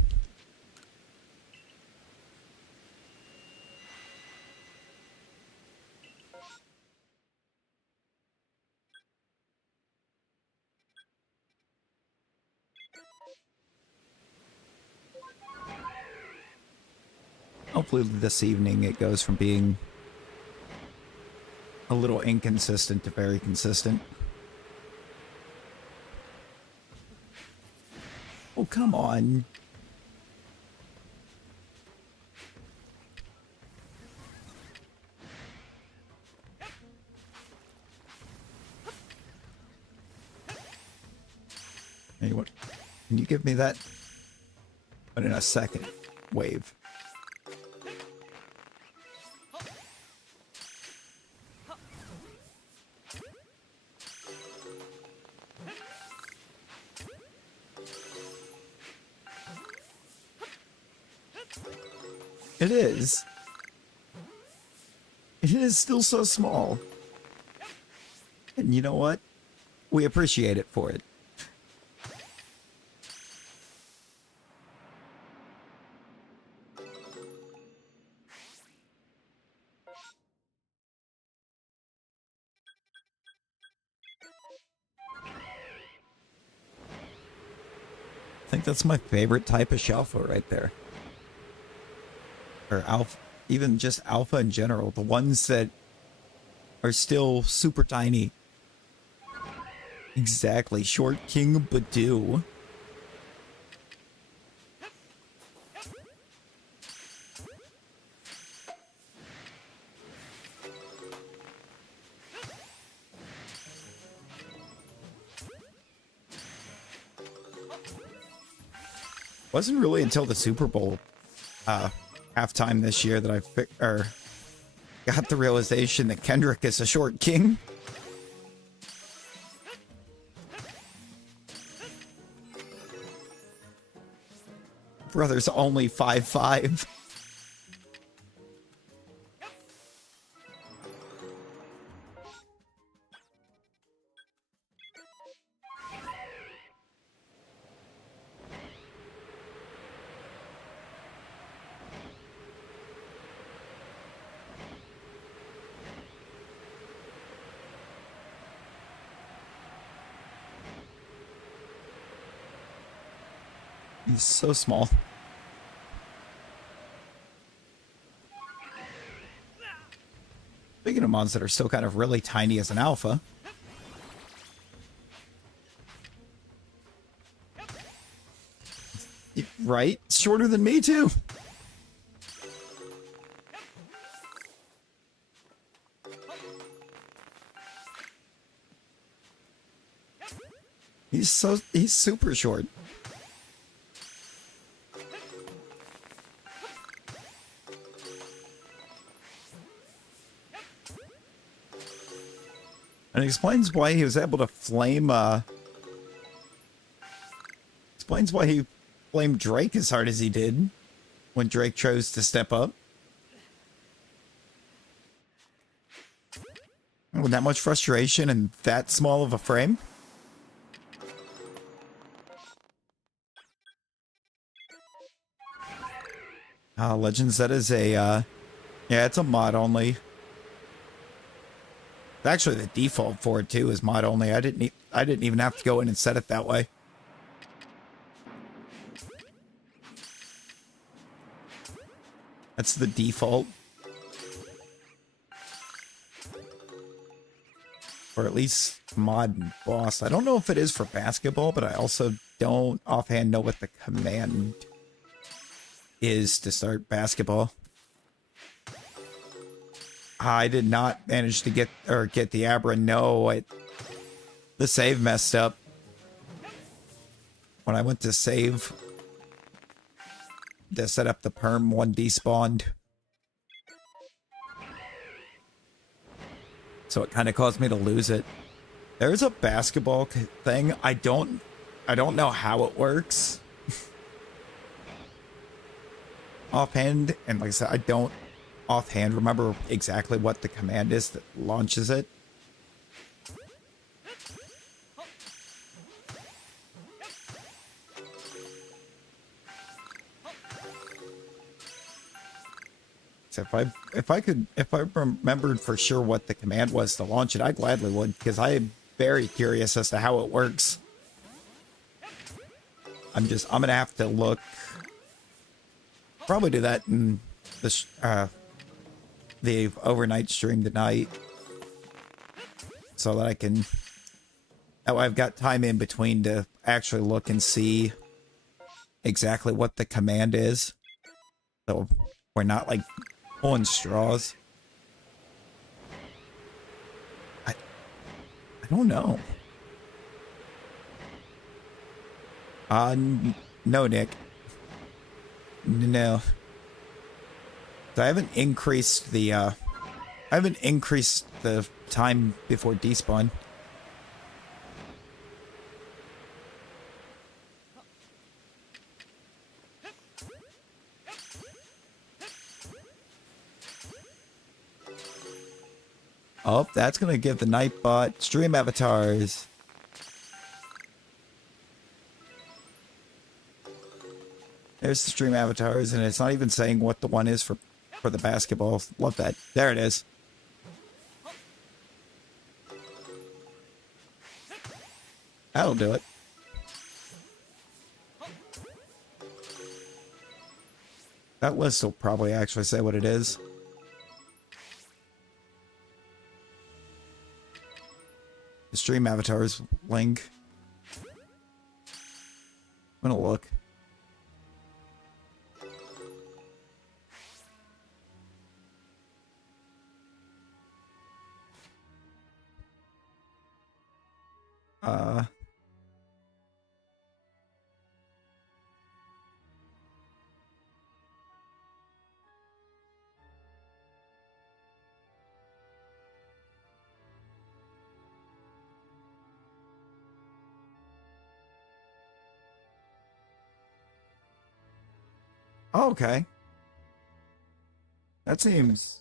this evening it goes from being a little inconsistent to very consistent. Oh, come on. Anyway, can you give me that? But in a second wave. It is. It is still so small. And you know what? We appreciate it for it. I think that's my favorite type of Shalpha right there. Or alpha, even just alpha in general. The ones that are still super tiny. Exactly. Short King Badoo. Wasn't really until the Super Bowl halftime this year that got the realization that Kendrick is a short king. Brother's only 5'5". He's so small. Speaking of mons that are still kind of really tiny as an alpha. Right? Shorter than me, too. He's super short. And it explains why he was able to flame, explains why he flamed Drake as hard as he did when Drake chose to step up. With that much frustration and that small of a frame. Legends, that is a, yeah, it's a mod only. Actually, the default for it too is mod only. I didn't even have to go in and set it that way. That's the default. Or at least mod boss. I don't know if it is for basketball, but I also don't offhand know what the command is to start basketball. I did not manage to get the Abra. No, the save messed up. When I went to save to set up the perm, one despawned. So it kind of caused me to lose it. There's a basketball thing. I don't know how it works. Offhand, and like I said, I don't offhand remember exactly what the command is that launches it. So if I remembered for sure what the command was to launch it, I gladly would, because I am very curious as to how it works. I'm gonna have to look. Probably do that in the overnight stream tonight, so that I can. That way I've got time in between to actually look and see exactly what the command is. So we're not like pulling straws. I don't know. No, Nick. No. I haven't increased the time before despawn. Oh, that's gonna give the Nightbot stream avatars. There's the stream avatars, and it's not even saying what the one is for the basketball. Love that. There it is. That'll do it. That list will probably actually say what it is. The stream avatars link. I'm gonna look. Oh, okay. That seems...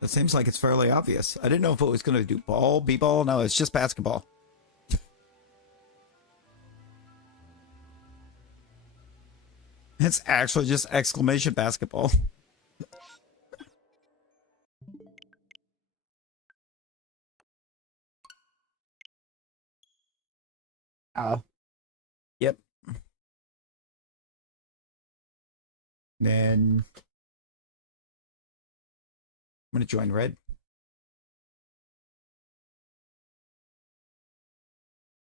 That seems like it's fairly obvious. I didn't know if it was going to do ball, b-ball. No, it's just basketball. It's actually just exclamation basketball. Yep. Then I'm going to join red.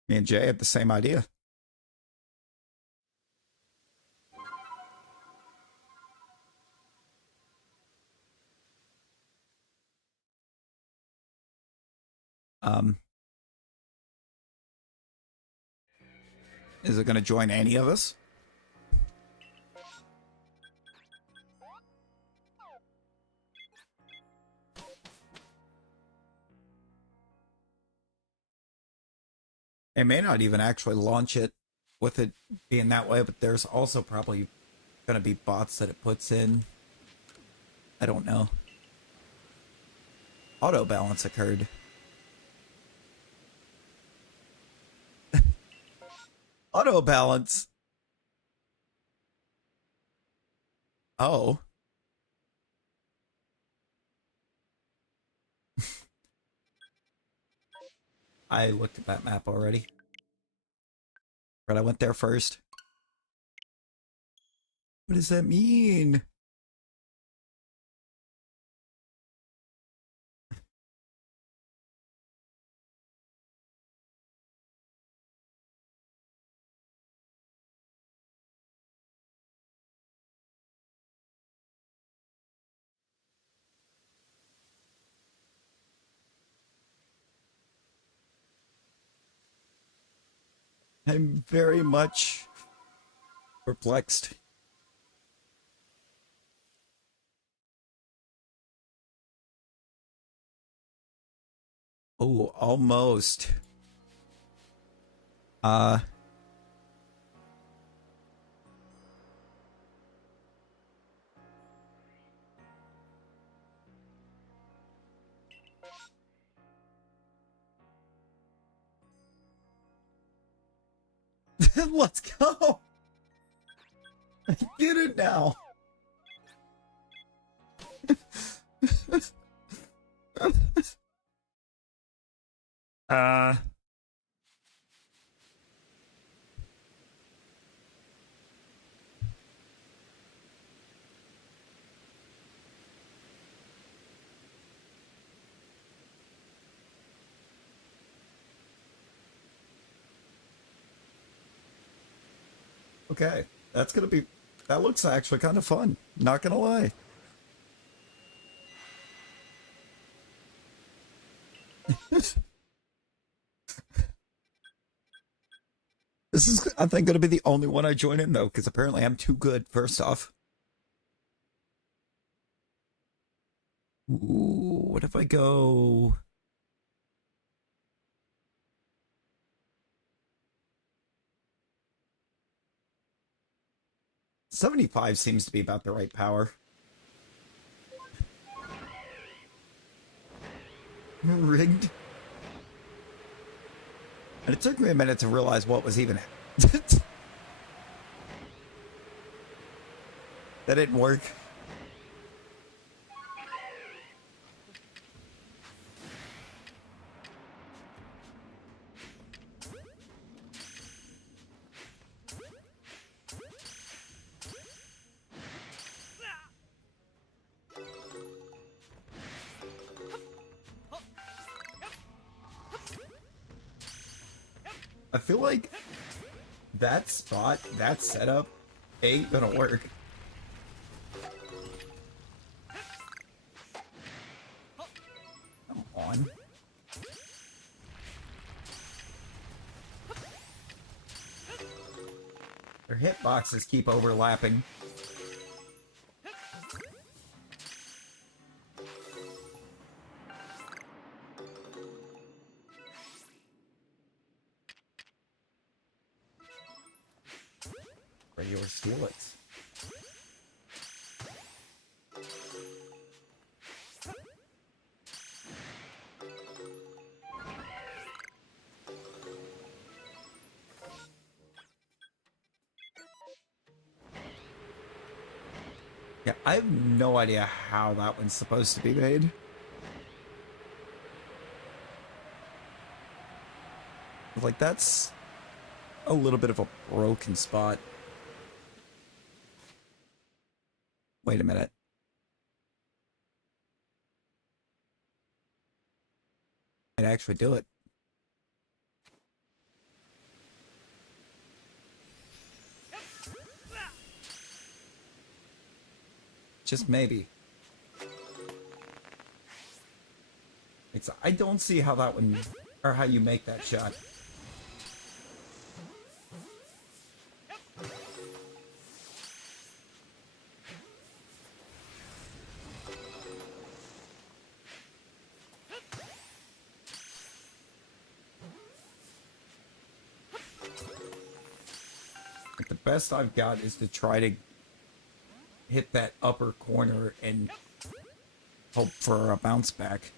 Me and Jay had the same idea. Is it going to join any of us? It may not even actually launch it with it being that way, but there's also probably going to be bots that it puts in. I don't know. Auto balance occurred. Auto balance. Oh. I looked at that map already. But I went there first. What does that mean? I'm very much perplexed. Oh, almost. Uh, let's go. I get it now. uh, okay. That's gonna be, that looks actually kind of fun. Not gonna lie. This is, I think, gonna be the only one I join in though, because apparently I'm too good, first off. Ooh, what if I go... 75 seems to be about the right power. Rigged. And it took me a minute to realize what was even... that didn't work. I feel like that spot, that setup, ain't gonna work. Come on. Their hitboxes keep overlapping. your Steelix. Yeah, I have no idea how that one's supposed to be made. Like, that's a little bit of a broken spot. Wait a minute. I'd actually do it. Just maybe. I don't see how that one, or how you make that shot. Like, the best I've got is to try to hit that upper corner and hope for a bounce back.